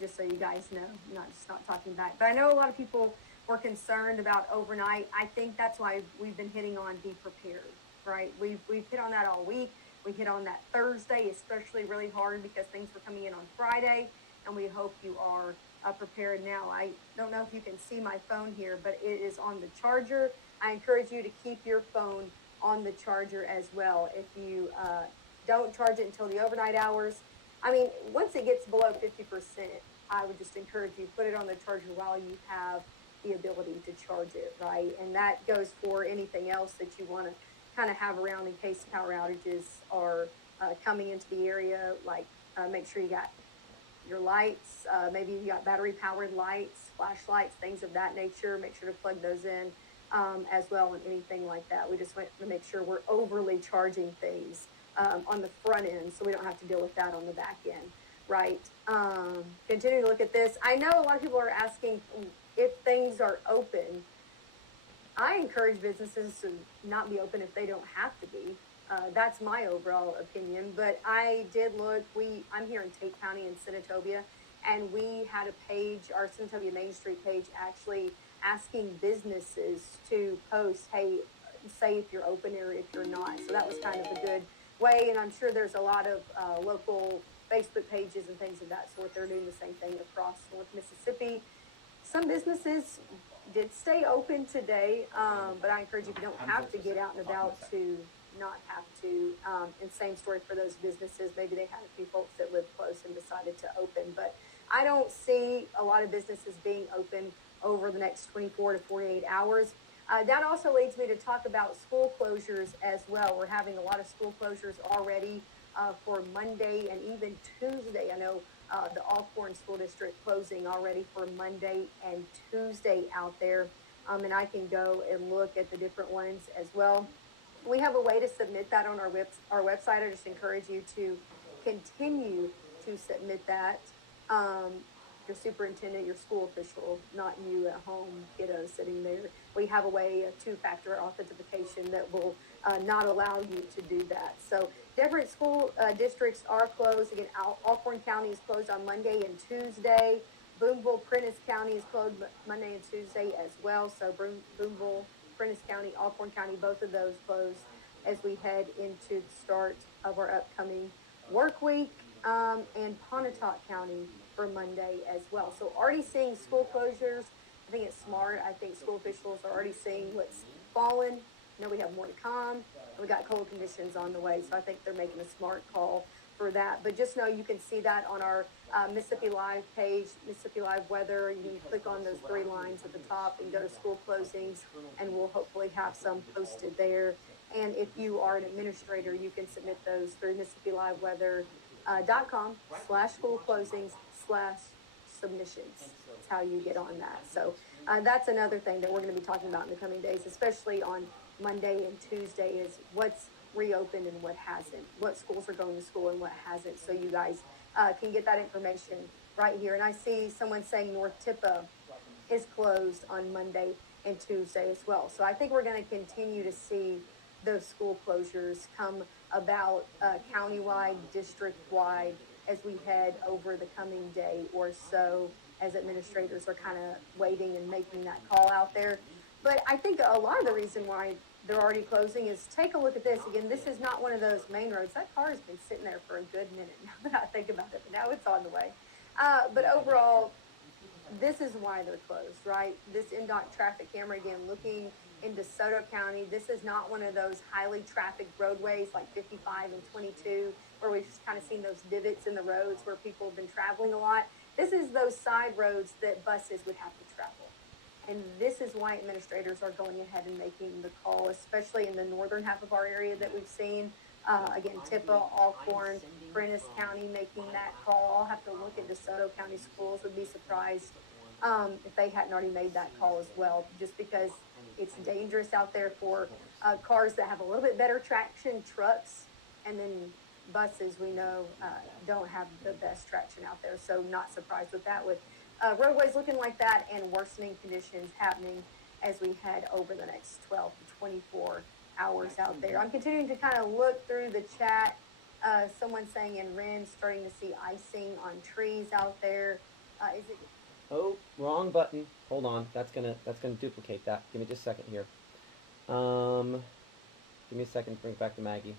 just so you guys know. I'm not talking back. But I know a lot of people were concerned about overnight. I think that's why we've been hitting on be prepared, right? We've hit on that all week. We hit on that Thursday, especially really hard because things were coming in on Friday, and we hope you are prepared now. I don't know if you can see my phone here, but it is on the charger. I encourage you to keep your phone on the charger as well. If you don't charge it until the overnight hours, I mean, once it gets below 50%, I would just encourage you to put it on the charger while you have the ability to charge it, right? And that goes for anything else that you want to kind of have around in case power outages are coming into the area. Like make sure you got your lights, maybe you got battery powered lights, flashlights, things of that nature. Make sure to plug those in as well, and anything like that. We just want to make sure we're overly charging things on the front end, so we don't have to deal with that on the back end. right? Continue to look at this. I know a lot of people are asking if things are open. I encourage businesses to not be open if they don't have to be. That's my overall opinion. But I did look. I'm here in Tate County in Senatobia, and we had a page, our Senatobia Main Street page, actually asking businesses to post, hey, say if you're open or if you're not. So that was kind of a good way. And I'm sure there's a lot of local Facebook pages and things of that sort. They're doing the same thing across North Mississippi. Some businesses did stay open today, but I encourage you, if you don't have to get out and about, to not have to. And same story for those businesses. Maybe they had a few folks that lived close and decided to open. But I don't see a lot of businesses being open over the next 24 to 48 hours. That also leads me to talk about school closures as well. We're having a lot of school closures already for Monday and even Tuesday. I know the Alcorn School District closing already for Monday and Tuesday out there. And I can go and look at the different ones as well. We have a way to submit that on our website. I just encourage you to continue to submit that. Your superintendent, your school official, not you at home, kiddo sitting there. We have a way, a two-factor authentication that will not allow you to do that. So different school districts are closed. Again, Alcorn County is closed on Monday and Tuesday. Boonville, Prentiss County is closed Monday and Tuesday as well. So Boonville, Prentiss County, Alcorn County, both of those closed as we head into the start of our upcoming work week. And Pontotoc County for Monday as well. So already seeing school closures. I think it's smart. I think school officials are already seeing what's fallen. I know we have more to come. And we got cold conditions on the way, so I think they're making a smart call for that. But just know you can see that on our Mississippi Live page, Mississippi Live Weather. You can click on those three lines at the top and go to school closings, and we'll hopefully have some posted there. And if you are an administrator, you can submit those through Mississippi Live Weather. .com/school closings/submissions. That's how you get on that. So that's another thing that we're going to be talking about in the coming days, especially on Monday and Tuesday, is what's reopened and what hasn't, what schools are going to school and what hasn't. So you guys can get that information right here. And I see someone saying North Tippah is closed on Monday and Tuesday as well. So I think we're going to continue to see those school closures come about countywide, district-wide, as we head over the coming day or so, as administrators are kind of waiting and making that call out there. But I think a lot of the reason why they're already closing is, take a look at this. Again, this is not one of those main roads. That car has been sitting there for a good minute now that I think about it, but now it's on the way. But overall, this is why they're closed, right? This NDOT traffic camera, again, looking in DeSoto County, this is not one of those highly trafficked roadways like 55 and 22, where we've kind of seen those divots in the roads where people have been traveling a lot. This is those side roads that buses would have to travel. And this is why administrators are going ahead and making the call, especially in the northern half of our area that we've seen. Again, Tippah, Alcorn, Prentiss County making that call. I'll have to look at DeSoto County schools. Would be surprised if they hadn't already made that call as well, just because it's dangerous out there for cars that have a little bit better traction, trucks, and then buses we know don't have the best traction out there. So not surprised with that, with roadways looking like that and worsening conditions happening as we head over the next 12 to 24 hours out there. I'm continuing to kind of look through the chat. Someone saying in Ren, starting to see icing on trees out there. Is it? Oh, wrong button. Hold on. That's gonna duplicate that. Give me just a second here. Give me a second to bring it back to Maggie.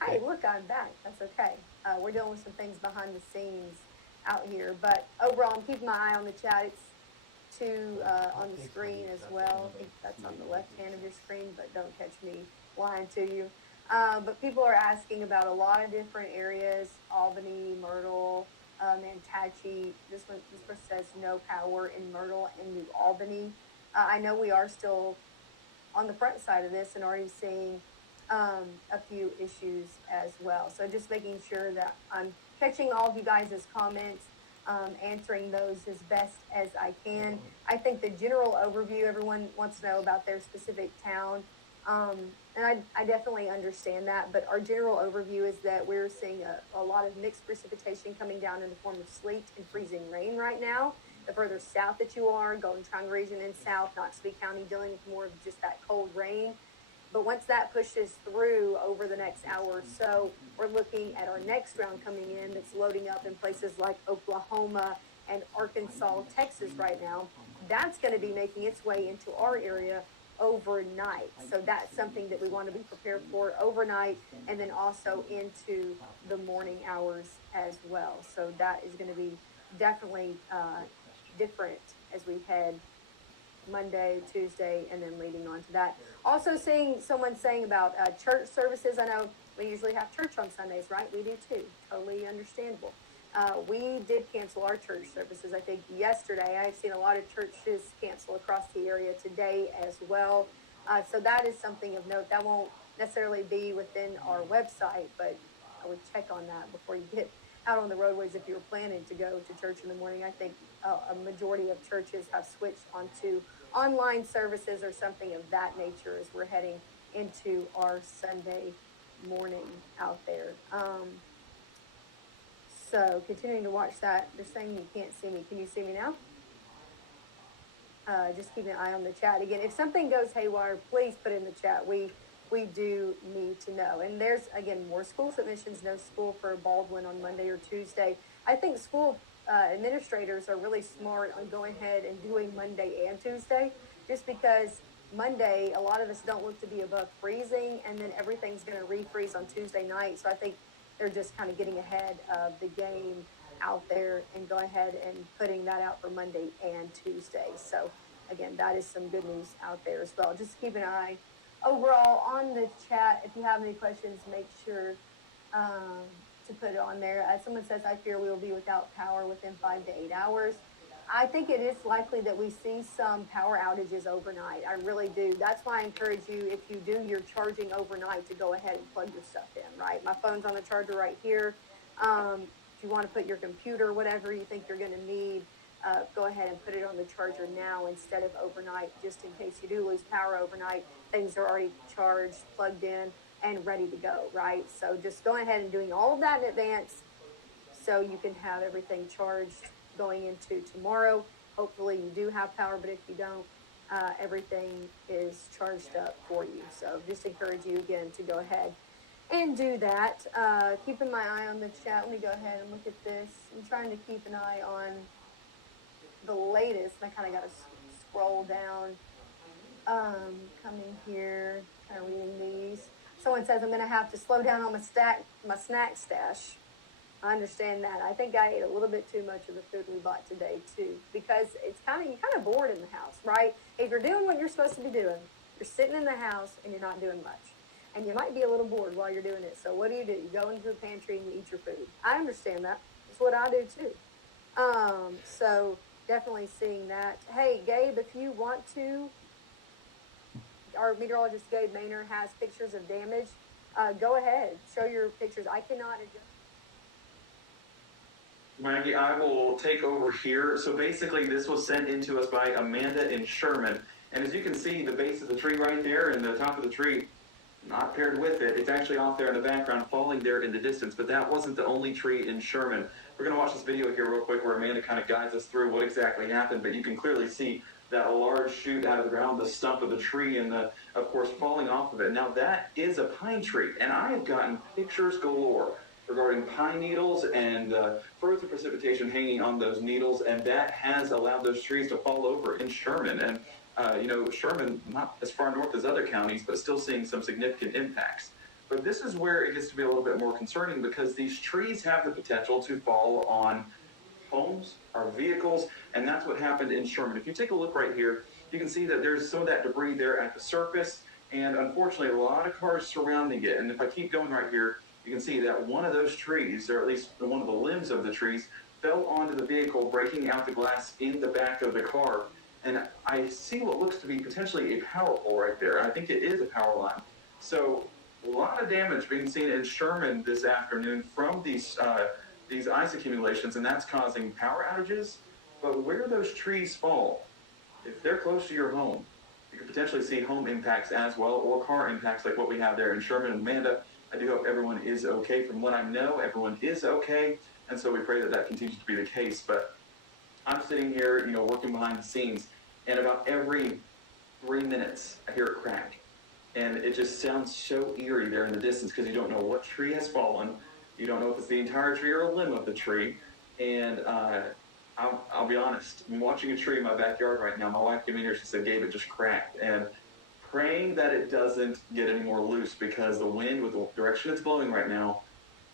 Hi, look, I'm back. That's okay. We're dealing with some things behind the scenes out here, but overall, I'm keeping my eye on the chat. It's two on the screen as well. I think that's on the left hand of your screen, but don't catch me lying to you. But people are asking about a lot of different areas: Albany, Myrtle, Manatee. This person says no power in Myrtle and New Albany. I know we are still on the front side of this and already seeing a few issues as well. So just making sure that I'm catching all of you guys' comments, answering those as best as I can. I think the general overview, everyone wants to know about their specific town. And I definitely understand that, but our general overview is that we're seeing a lot of mixed precipitation coming down in the form of sleet and freezing rain right now. The further south that you are, Golden Triangle region and south, Knoxville County, dealing with more of just that cold rain. But once that pushes through over the next hour or so, we're looking at our next round coming in that's loading up in places like Oklahoma and Arkansas, Texas right now. That's going to be making its way into our area overnight. So that's something that we want to be prepared for overnight and then also into the morning hours as well. So that is going to be definitely different as we head Monday, Tuesday, and then leading on to that. Also seeing someone saying about church services. I know we usually have church on Sundays, right? We do too. Totally understandable. We did cancel our church services, I think, yesterday. I've seen a lot of churches cancel across the area today as well. So that is something of note. That won't necessarily be within our website, but I would check on that before you get out on the roadways if you're planning to go to church in the morning. I think a majority of churches have switched onto online services or something of that nature as we're heading into our Sunday morning out there. So continuing to watch that, they're saying you can't see me. Can you see me now? Just keep an eye on the chat. Again, if something goes haywire, please put in the chat. We do need to know. And there's, again, more school submissions, no school for Baldwin on Monday or Tuesday. I think school administrators are really smart on going ahead and doing Monday and Tuesday, just because Monday, a lot of us don't look to be above freezing, and then everything's going to refreeze on Tuesday night. So I think they're just kind of getting ahead of the game out there and go ahead and putting that out for Monday and Tuesday. So again, that is some good news out there as well. Just keep an eye overall on the chat. If you have any questions, make sure to put it on there. Someone says, I fear we will be without power within 5 to 8 hours. I think it is likely that we see some power outages overnight. I really do. That's why I encourage you, if you do your charging overnight, to go ahead and plug your stuff in, right? My phone's on the charger right here. If you want to put your computer, whatever you think you're going to need, go ahead and put it on the charger now instead of overnight, just in case you do lose power overnight. Things are already charged, plugged in, and ready to go, right? So just go ahead and doing all of that in advance so you can have everything charged going into tomorrow. Hopefully you do have power, but if you don't, everything is charged up for you. So just encourage you again to go ahead and do that. Keeping my eye on the chat. Let me go ahead and look at this. I'm trying to keep an eye on the latest. I kind of got to scroll down. Coming here, kind of reading these. Someone says I'm going to have to slow down on my snack stash. I understand that. I think I ate a little bit too much of the food we bought today too, because you're kind of bored in the house, right? If you're doing what you're supposed to be doing, you're sitting in the house and you're not doing much, and you might be a little bored while you're doing it. So what do? You go into the pantry and you eat your food. I understand that. It's what I do too. So definitely seeing that. Hey, Gabe, if you want to, our meteorologist Gabe Maynard has pictures of damage. Go ahead, show your pictures. I cannot adjust. Maggie, I will take over here. So basically, this was sent in to us by Amanda in Sherman. And as you can see, the base of the tree right there and the top of the tree, not paired with it. It's actually off there in the background, falling there in the distance. But that wasn't the only tree in Sherman. We're going to watch this video here real quick where Amanda kind of guides us through what exactly happened. But you can clearly see that large shoot out of the ground, the stump of the tree, and of course, falling off of it. Now, that is a pine tree. And I have gotten pictures galore regarding pine needles and frozen precipitation hanging on those needles, and that has allowed those trees to fall over in Sherman. And Sherman, not as far north as other counties, but still seeing some significant impacts. But this is where it gets to be a little bit more concerning, because these trees have the potential to fall on homes or vehicles, and that's what happened in Sherman. If you take a look right here, you can see that there's some of that debris there at the surface, and unfortunately a lot of cars surrounding it. And if I keep going right here, you can see that one of those trees, or at least one of the limbs of the trees, fell onto the vehicle, breaking out the glass in the back of the car. And I see what looks to be potentially a power pole right there. I think it is a power line. So a lot of damage being seen in Sherman this afternoon from these ice accumulations, and that's causing power outages. But where those trees fall, if they're close to your home, You could potentially see home impacts as well, or car impacts like what we have there in Sherman and Amanda. I do hope everyone is okay. From what I know, everyone is okay, and so we pray that that continues to be the case. But I'm sitting here, working behind the scenes, and about every 3 minutes, I hear it crack. And it just sounds so eerie there in the distance because you don't know what tree has fallen. You don't know if it's the entire tree or a limb of the tree. And I'll be honest, I'm watching a tree in my backyard right now. My wife came in here, she said, Gabe, it just cracked. And praying that it doesn't get any more loose because the wind with the direction it's blowing right now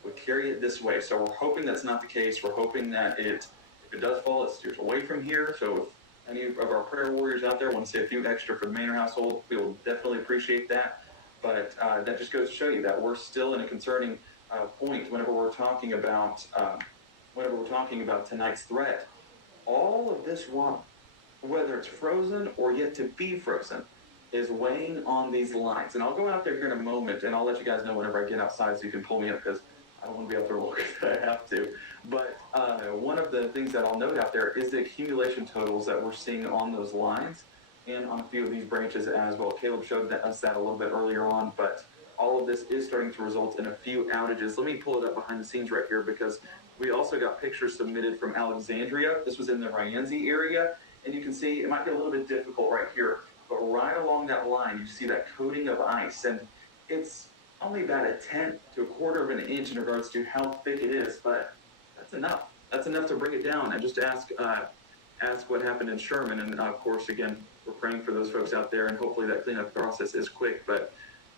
would carry it this way. So we're hoping that's not the case. We're hoping that if it does fall, it steers away from here. So if any of our prayer warriors out there want to say a few extra for the Manor household, we will definitely appreciate that. But that just goes to show you that we're still in a concerning point whenever we're talking about tonight's threat. All of this water, whether it's frozen or yet to be frozen, is weighing on these lines. And I'll go out there here in a moment, and I'll let you guys know whenever I get outside so you can pull me up, because I don't want to be out there looking if I have to. But one of the things that I'll note out there is the accumulation totals that we're seeing on those lines and on a few of these branches as well. Caleb showed us that a little bit earlier on, but all of this is starting to result in a few outages. Let me pull it up behind the scenes right here, because we also got pictures submitted from Alexandria. This was in the Rienzi area, and you can see it might get a little bit difficult right here, but right along that line, you see that coating of ice, and it's only about a tenth to a quarter of an inch in regards to how thick it is, but that's enough. That's enough to bring it down. And just ask what happened in Sherman, and of course, again, we're praying for those folks out there, and hopefully that cleanup process is quick, but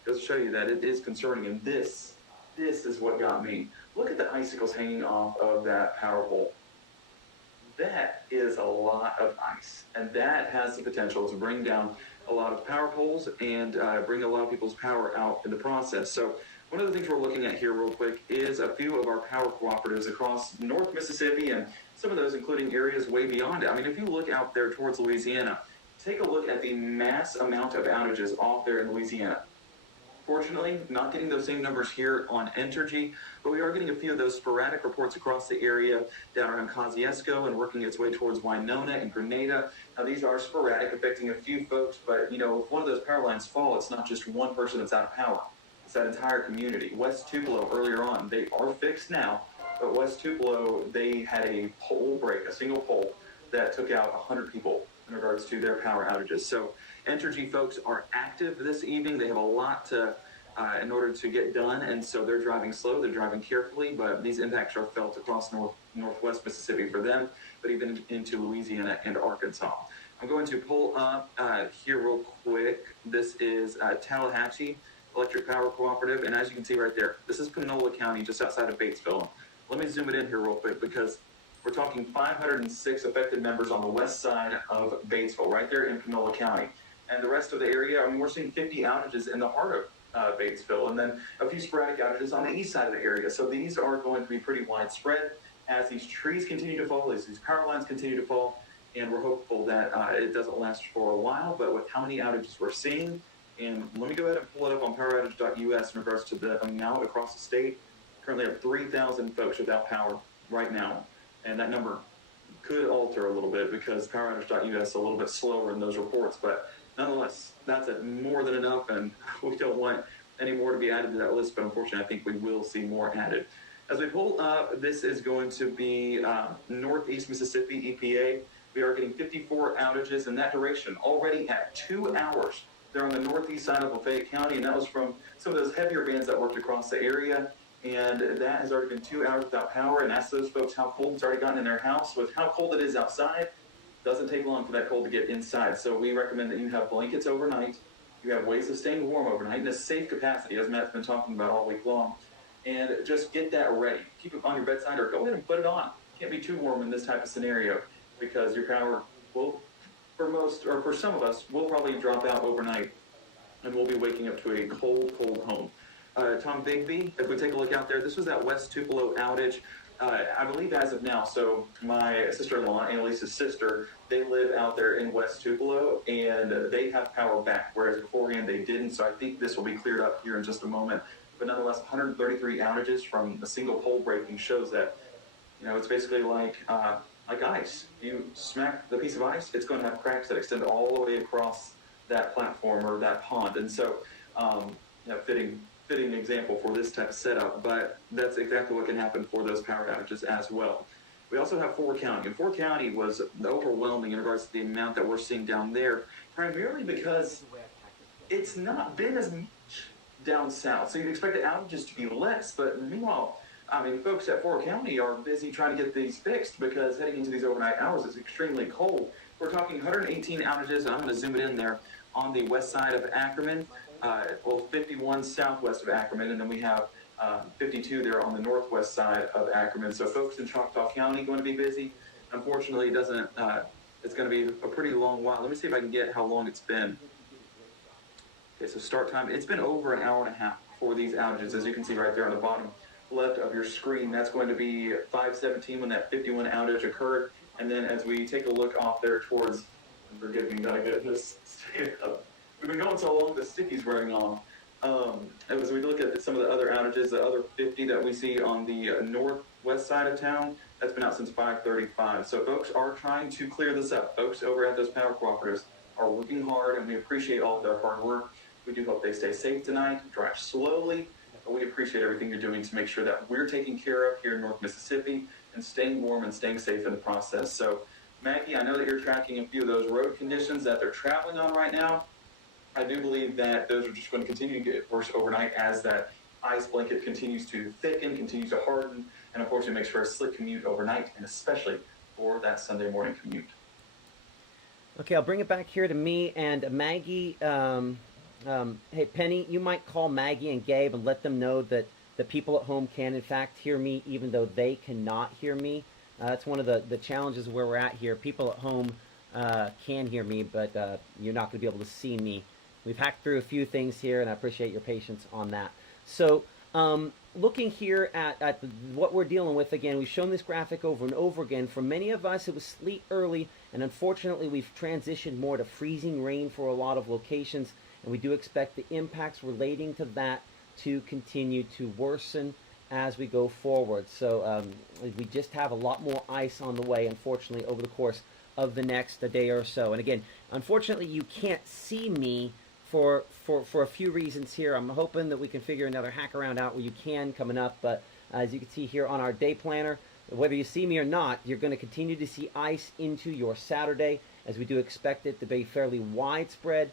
it goes to show you that it is concerning, and this is what got me. Look at the icicles hanging off of that power pole. That is a lot of ice, and that has the potential to bring down a lot of power poles and bring a lot of people's power out in the process. So one of the things we're looking at here real quick is a few of our power cooperatives across North Mississippi, and some of those including areas way beyond it. I mean, if you look out there towards Louisiana, take a look at the mass amount of outages off there in Louisiana. Fortunately, not getting those same numbers here on Entergy, but we are getting a few of those sporadic reports across the area down around Kosciuszko and working its way towards Winona and Grenada. Now, these are sporadic, affecting a few folks, but, if one of those power lines fall, it's not just one person that's out of power. It's that entire community. West Tupelo, earlier on, they are fixed now, but West Tupelo, they had a pole break, a single pole, that took out 100 people in regards to their power outages. So Entergy folks are active this evening. They have a lot in order to get done, and so they're driving slow, they're driving carefully, but these impacts are felt across northwest Mississippi for them, but even into Louisiana and Arkansas. I'm going to pull up here real quick. This is Tallahatchie Electric Power Cooperative, and as you can see right there, this is Panola County, just outside of Batesville. Let me zoom it in here real quick, because we're talking 506 affected members on the west side of Batesville, right there in Panola County. And the rest of the area, we're seeing 50 outages in the heart of Batesville, and then a few sporadic outages on the east side of the area. So these are going to be pretty widespread as these trees continue to fall, as these power lines continue to fall, and we're hopeful that it doesn't last for a while, but with how many outages we're seeing, and let me go ahead and pull it up on poweroutage.us in regards to the amount across the state. Currently have 3,000 folks without power right now, and that number could alter a little bit because poweroutage.us is a little bit slower in those reports, but nonetheless, that's more than enough, and we don't want any more to be added to that list, but unfortunately, I think we will see more added. As we pull up, this is going to be Northeast Mississippi EPA. We are getting 54 outages in that duration, already at 2 hours. They're on the northeast side of Lafayette County, and that was from some of those heavier bands that worked across the area, and that has already been 2 hours without power, and ask those folks how cold it's already gotten in their house. With how cold it is outside, doesn't take long for that cold to get inside. So we recommend that you have blankets overnight, you have ways of staying warm overnight in a safe capacity, as Matt's been talking about all week long, and just get that ready. Keep it on your bedside or go ahead and put it on. Can't be too warm in this type of scenario because your power will, for some of us, will probably drop out overnight, and we'll be waking up to a cold, cold home. Tom Bigby, if we take a look out there, this was that West Tupelo outage. I believe as of now, so my sister-in-law, Annalise's sister, they live out there in West Tupelo, and they have power back, whereas beforehand they didn't, so I think this will be cleared up here in just a moment. But nonetheless, 133 outages from a single pole breaking shows that, it's basically like ice. You smack the piece of ice, it's going to have cracks that extend all the way across that platform or that pond. And so, fitting example for this type of setup, but that's exactly what can happen for those power outages as well. We also have Ford County, and Ford County was overwhelming in regards to the amount that we're seeing down there, primarily because it's not been as much down south. So you'd expect the outages to be less, but meanwhile, I mean, folks at Ford County are busy trying to get these fixed because heading into these overnight hours is extremely cold. We're talking 118 outages, and I'm going to zoom it in there on the west side of Ackerman, 51 southwest of Ackerman, and then we have 52 there on the northwest side of Ackerman. So folks in Choctaw County going to be busy. Unfortunately, it doesn't. It's going to be a pretty long while. Let me see if I can get how long it's been. Okay, so start time. It's been over an hour and a half for these outages, as you can see right there on the bottom left of your screen. That's going to be 5:17 when that 51 outage occurred. And then as we take a look off there towards, forgive me, gotta get this. We've been going so long, the sticky's wearing off. As we look at some of the other outages, the other 50 that we see on the northwest side of town, that's been out since 5:35. So folks are trying to clear this up. Folks over at those power cooperatives are working hard, and we appreciate all of their hard work. We do hope they stay safe tonight, drive slowly, but we appreciate everything you're doing to make sure that we're taken care of here in North Mississippi and staying warm and staying safe in the process. So Maggie, I know that you're tracking a few of those road conditions that they're traveling on right now. I do believe that those are just going to continue to get worse overnight as that ice blanket continues to thicken, continues to harden, and unfortunately makes for a slick commute overnight, and especially for that Sunday morning commute. Okay, I'll bring it back here to me and Maggie. Hey, Penny, you might call Maggie and Gabe and let them know that the people at home can, in fact, hear me, even though they cannot hear me. That's one of the challenges where we're at here. People at home can hear me, but you're not going to be able to see me. We've hacked through a few things here, and I appreciate your patience on that. So looking here at what we're dealing with, again, we've shown this graphic over and over again. For many of us, it was sleet early, and unfortunately, we've transitioned more to freezing rain for a lot of locations, and we do expect the impacts relating to that to continue to worsen as we go forward. So we just have a lot more ice on the way, unfortunately, over the course of the next day or so. And again, unfortunately, you can't see me for a few reasons here. I'm hoping that we can figure another hack around out where you can coming up. But as you can see here on our day planner, whether you see me or not, you're going to continue to see ice into your Saturday, as we do expect it to be fairly widespread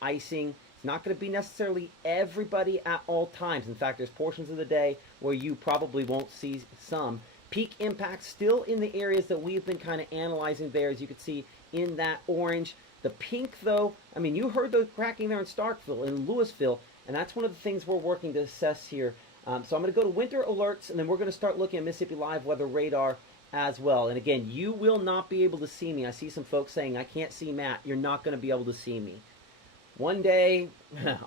icing. It's not going to be necessarily everybody at all times. In fact, there's portions of the day where you probably won't see some. Peak impacts still in the areas that we've been kind of analyzing there, as you can see in that orange. The pink, though, I mean, you heard the cracking there in Starkville, in Louisville, and that's one of the things we're working to assess here. So I'm going to go to winter alerts, and then we're going to start looking at Mississippi Live weather radar as well. And again, you will not be able to see me. I see some folks saying, I can't see Matt. You're not going to be able to see me. One day,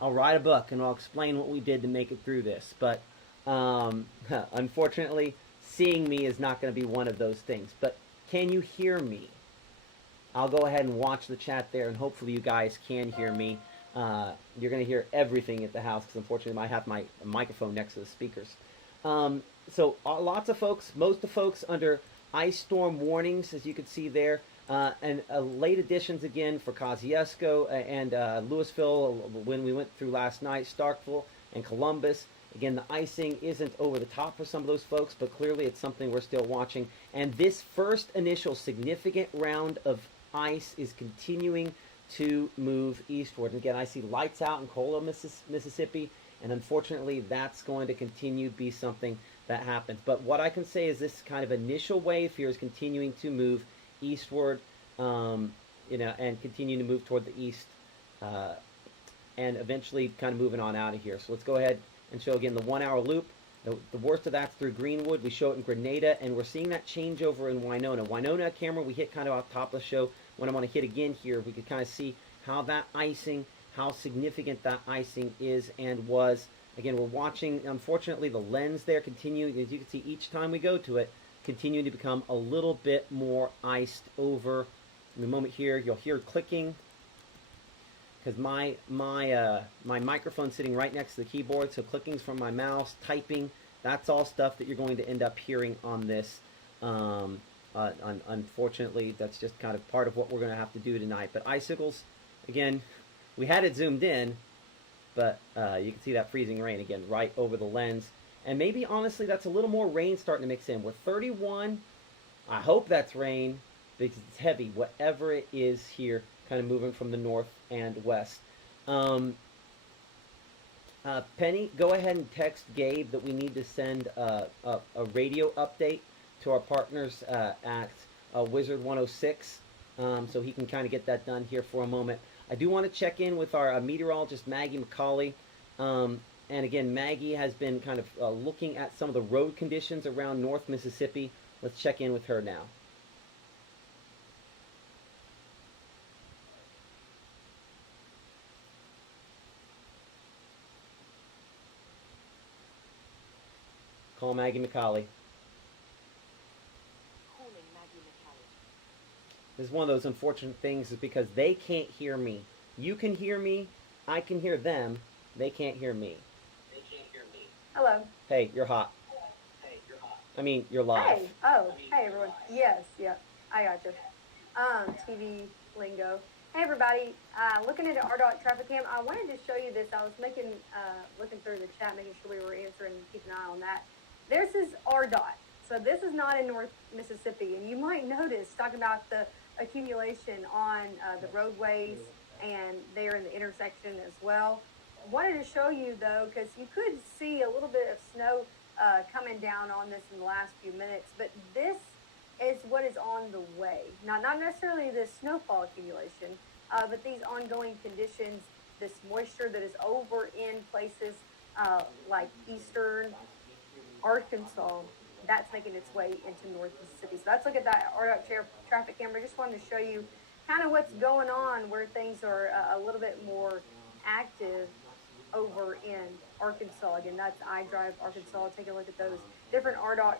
I'll write a book, and I'll explain what we did to make it through this. But unfortunately, seeing me is not going to be one of those things. But can you hear me? I'll go ahead and watch the chat there, and hopefully you guys can hear me. You're going to hear everything at the house, because unfortunately I have my microphone next to the speakers. So lots of folks, most of the folks under ice storm warnings, as you can see there. And late additions again for Kosciuszko and Louisville when we went through last night, Starkville and Columbus. Again, the icing isn't over the top for some of those folks, but clearly it's something we're still watching. And this first initial significant round of ice is continuing to move eastward. And again, I see lights out in Cola, Mississippi, and unfortunately that's going to continue to be something that happens. But what I can say is this kind of initial wave here is continuing to move eastward, and continue to move toward the east, and eventually kind of moving on out of here. So let's go ahead and show again the 1 hour loop. The worst of that's through Greenwood. We show it in Grenada, and we're seeing that change over in Winona. Winona camera we hit kind of off top of the show. When I want to hit again here, we could kind of see how that icing, how significant that icing is and was. Again, we're watching, unfortunately, the lens there continue, as you can see each time we go to it, continuing to become a little bit more iced over. In a moment here, you'll hear clicking because my microphone's sitting right next to the keyboard, so clicking's from my mouse, typing, that's all stuff that you're going to end up hearing on this. Unfortunately, that's just kind of part of what we're going to have to do tonight. But icicles, again, We had it zoomed in, but you can see that freezing rain again right over the lens. And maybe, honestly, that's a little more rain starting to mix in. With 31, I hope that's rain because it's heavy, whatever it is here, kind of moving from the north and west. Penny, go ahead and text Gabe that we need to send a radio update to our partners at Wizard 106, so he can kind of get that done here for a moment. I do want to check in with our meteorologist, Maggie McCauley. And again, Maggie has been kind of looking at some of the road conditions around North Mississippi. Let's check in with her now. Call Maggie McCauley. This is one of those unfortunate things is because they can't hear me. You can hear me. I can hear them. They can't hear me. Hello. Hey, you're hot. I mean, you're live. Hey. Oh, hey everyone. Yes, yeah. I got you. TV lingo. Hey everybody. Looking into RDOT traffic cam, I wanted to show you this. I was looking through the chat, making sure we were answering, keep an eye on that. This is RDOT. So this is not in North Mississippi. And you might notice, talking about the accumulation on the roadways and there in the intersection as well. Wanted to show you though, because you could see a little bit of snow coming down on this in the last few minutes, but this is what is on the way. Not necessarily the snowfall accumulation, but these ongoing conditions, this moisture that is over in places like eastern Arkansas, that's making its way into North Mississippi. So let's look at that RDOT traffic camera. Just wanted to show you kind of what's going on, where things are a little bit more active over in Arkansas. Again, that's iDrive Arkansas. Take a look at those different RDOT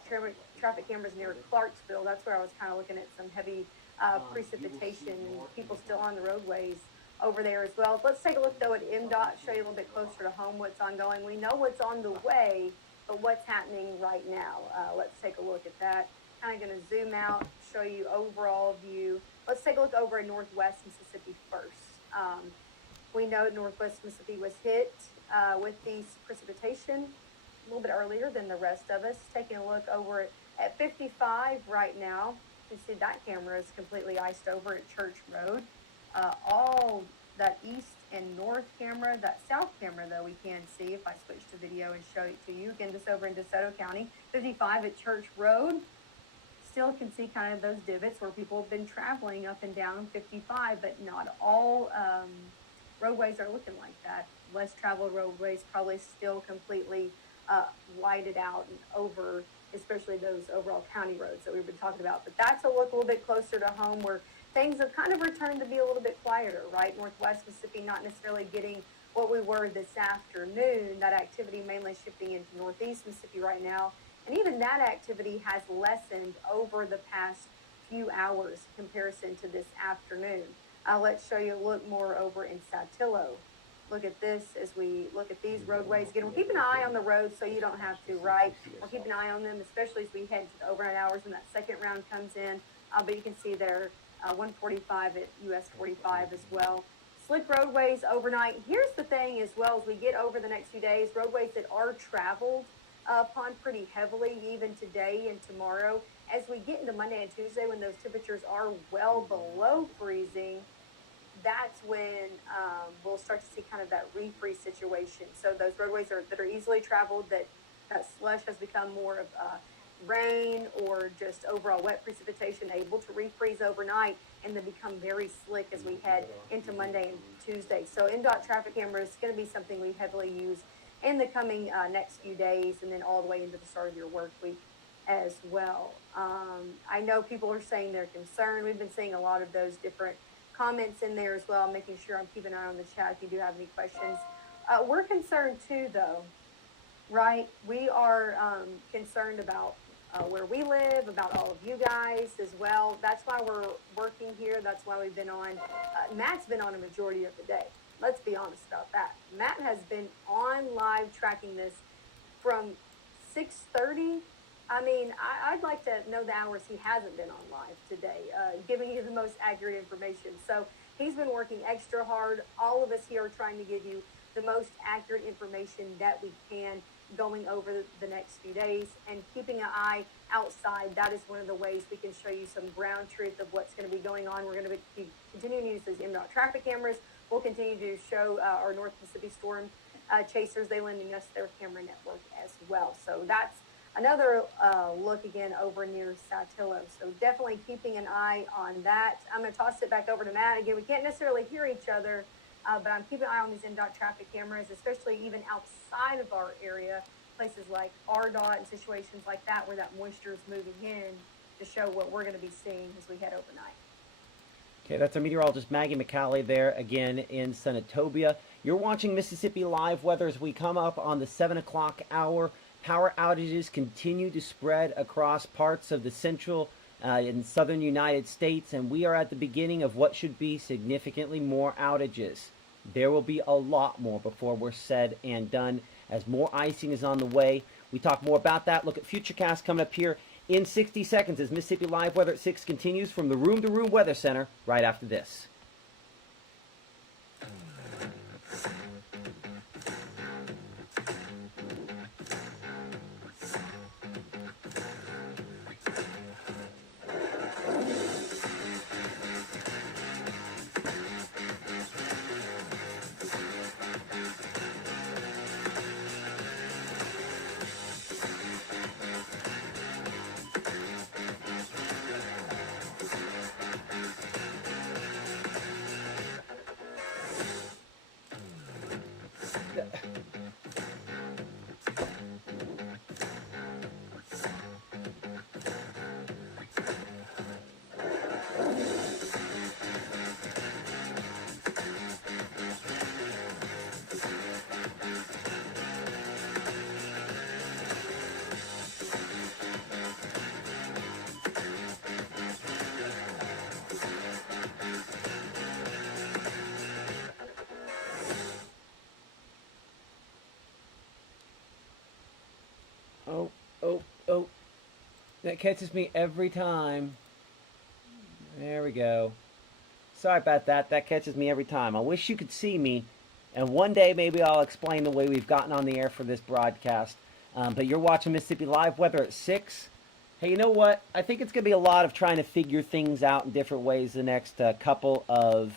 traffic cameras near Clarksville. That's where I was kind of looking at some heavy precipitation and people still on the roadways over there as well. Let's take a look though at MDOT, show you a little bit closer to home what's ongoing. We know what's on the way, but what's happening right now. Let's take a look at that. Kind of going to zoom out, show you overall view. Let's take a look over in Northwest Mississippi first. We know Northwest Mississippi was hit with these precipitation a little bit earlier than the rest of us. Taking a look over at 55 right now. You see that camera is completely iced over at Church Road. All that east and north camera, that south camera though we can see if I switch to video and show it to you. Again, this over in DeSoto County, 55 at Church Road. Still can see kind of those divots where people have been traveling up and down 55, but not all roadways are looking like that. Less traveled roadways probably still completely whited out and over, especially those overall county roads that we've been talking about. But that's a look a little bit closer to home where things have kind of returned to be a little bit quieter, right? Northwest Mississippi not necessarily getting what we were this afternoon. That activity mainly shifting into Northeast Mississippi right now. And even that activity has lessened over the past few hours in comparison to this afternoon. Let's show you a look more over in Saltillo. Look at this as we look at these roadways. Again, we're keeping an eye on the roads so you don't have to, right? We're keeping an eye on them, especially as we head to the overnight hours when that second round comes in. But you can see there 145 at US 45 as well. Slick roadways overnight. Here's the thing as well, as we get over the next few days, roadways that are traveled upon pretty heavily even today and tomorrow. As we get into Monday and Tuesday when those temperatures are well below freezing, that's when we'll start to see kind of that refreeze situation. So those roadways that are easily traveled, that slush has become more of rain or just overall wet precipitation, able to refreeze overnight and then become very slick as we head into Monday and Tuesday. So MDOT traffic camera is going to be something we heavily use in the coming next few days and then all the way into the start of your work week as well. I know people are saying they're concerned. We've been seeing a lot of those different comments in there as well. I'm making sure I'm keeping an eye on the chat if you do have any questions. We're concerned too, though, right? We are concerned about where we live, about all of you guys as well. That's why we're working here. That's why we've been on. Matt's been on a majority of the day. Let's be honest about that. Matt has been on live tracking this from 6:30. I mean, I'd like to know the hours he hasn't been on live today, giving you the most accurate information. So He's been working extra hard. All of us here are trying to give you the most accurate information that we can going over the next few days, and keeping an eye outside. That is one of the ways we can show you some ground truth of what's going to be going on. We're going to be continuing to use those MDOT traffic cameras. We'll continue to show our North Mississippi Storm chasers. They lending us their camera network as well. So that's another look again over near Saltillo. So definitely keeping an eye on that. I'm going to toss it back over to Matt. Again, we can't necessarily hear each other, but I'm keeping an eye on these MDOT traffic cameras, especially even outside of our area, places like RDOT and situations like that where that moisture is moving in to show what we're going to be seeing as we head overnight. Okay, that's our meteorologist Maggie McCallie there again in Senatobia. You're watching Mississippi Live Weather as we come up on the 7 o'clock hour. Power outages continue to spread across parts of the central and southern United States, and we are at the beginning of what should be significantly more outages. There will be a lot more before we're said and done as more icing is on the way. We talk more about that. Look at Futurecast coming up here in 60 seconds as Mississippi Live Weather at 6 continues from the Room to Room Weather Center right after this. Oh, that catches me every time. There we go. Sorry about that. That catches me every time. I wish you could see me, and one day maybe I'll explain the way we've gotten on the air for this broadcast. But you're watching Mississippi Live Weather at 6. Hey, you know what? I think it's going to be a lot of trying to figure things out in different ways the next couple of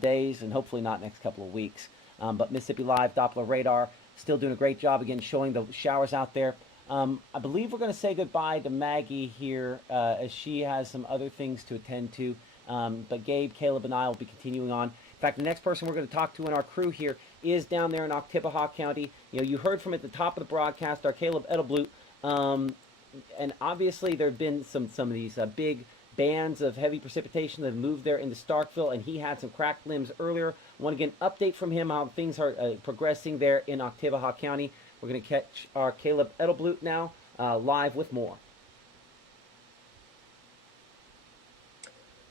days, and hopefully not next couple of weeks. But Mississippi Live Doppler radar still doing a great job again showing the showers out there. I believe we're going to say goodbye to Maggie here as she has some other things to attend to. But Gabe, Caleb, and I will be continuing on. In fact, the next person we're going to talk to in our crew here is down there in Oktibbeha County. You know, you heard from at the top of the broadcast, our Caleb Edelblut. And obviously there have been some of these big bands of heavy precipitation that have moved there into Starkville, and he had some cracked limbs earlier. I want to get an update from him how things are progressing there in Oktibbeha County. We're going to catch our Caleb Edelblut now live with more.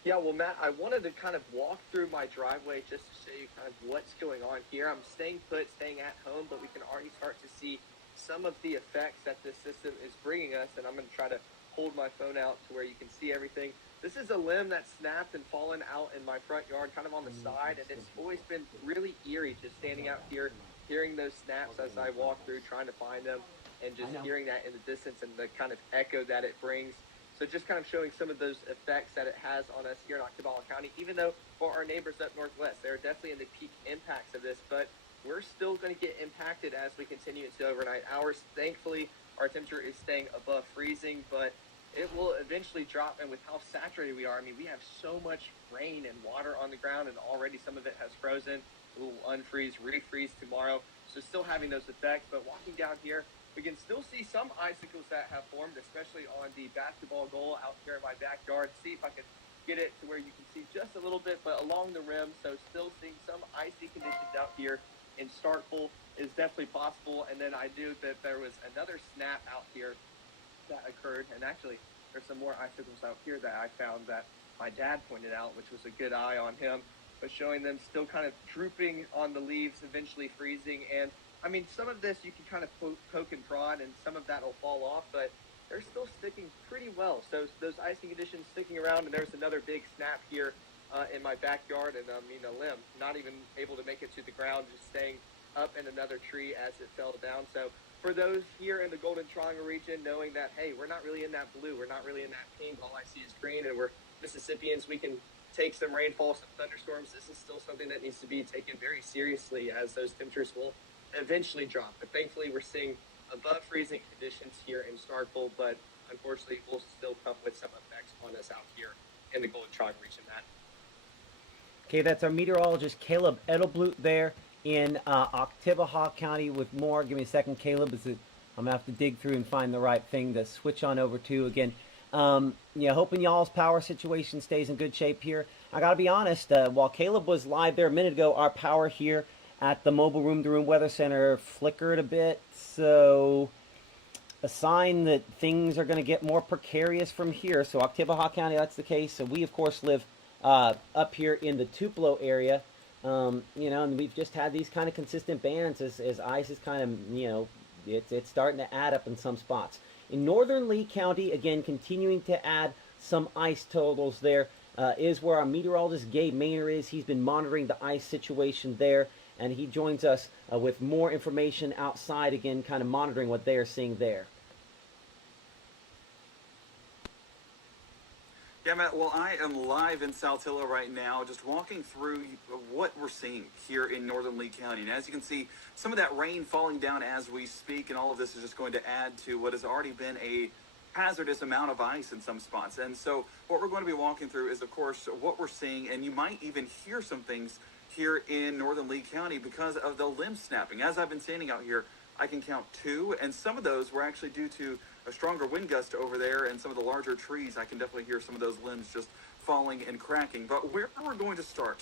Yeah, well, Matt, I wanted to kind of walk through my driveway just to show you kind of what's going on here. I'm staying put, staying at home, but we can already start to see some of the effects that this system is bringing us, and I'm going to try to hold my phone out to where you can see everything. This is a limb that snapped and fallen out in my front yard, kind of on the side, and it's always been really eerie just standing out here, hearing those snaps as I walk through, trying to find them, and just hearing that in the distance and the kind of echo that it brings. So just kind of showing some of those effects that it has on us here in Oktibbeha County, even though for our neighbors up northwest, they're definitely in the peak impacts of this, but we're still going to get impacted as we continue into overnight hours. Thankfully, our temperature is staying above freezing, but it will eventually drop, and with how saturated we are, I mean, we have so much rain and water on the ground, and already some of it has frozen. It will unfreeze, refreeze tomorrow, so still having those effects. But walking down here, we can still see some icicles that have formed, especially on the basketball goal out here in my backyard. See if I can get it to where you can see just a little bit, but along the rim, so still seeing some icy conditions out here in Starkville is definitely possible. And then I knew that there was another snap out here that occurred, and actually there's some more icicles out here that I found that my dad pointed out, which was a good eye on him, but showing them still kind of drooping on the leaves, eventually freezing. And I mean, some of this you can kind of poke and prod, and some of that will fall off, but they're still sticking pretty well. So those icing conditions sticking around, and there's another big snap here in my backyard, and a limb, not even able to make it to the ground, just staying up in another tree as it fell down. So for those here in the Golden Triangle region, knowing that, hey, we're not really in that blue, we're not really in that pink, all I see is green, and we're Mississippians, we can take some rainfall, some thunderstorms. This is still something that needs to be taken very seriously, as those temperatures will eventually drop. But thankfully, we're seeing above freezing conditions here in Starkville, but unfortunately, we'll still come with some effects on us out here in the Golden Triangle region, Matt. Okay, that's our meteorologist Caleb Edelblut there in Oktibbeha County with more. Give me a second, Caleb. I'm gonna have to dig through and find the right thing to switch on over to again. Hoping y'all's power situation stays in good shape here. I gotta be honest, while Caleb was live there a minute ago, our power here at the mobile room-to-room weather center flickered a bit, so a sign that things are going to get more precarious from here. So Oktibbeha County, that's the case. So we, of course, live up here in the Tupelo area, and we've just had these kind of consistent bands as ice is kind of, it's starting to add up in some spots. In northern Lee County, again, continuing to add some ice totals there, is where our meteorologist Gabe Maynor is. He's been monitoring the ice situation there, and he joins us with more information outside, again, kind of monitoring what they are seeing there. Yeah, Matt, well, I am live in Saltillo right now, just walking through what we're seeing here in northern Lee County. And as you can see, some of that rain falling down as we speak, and all of this is just going to add to what has already been a hazardous amount of ice in some spots. And so what we're going to be walking through is, of course, what we're seeing, and you might even hear some things here in northern Lee County because of the limb snapping. As I've been standing out here, I can count 2, and some of those were actually due to a stronger wind gust over there, and some of the larger trees, I can definitely hear some of those limbs just falling and cracking. But where we're going to start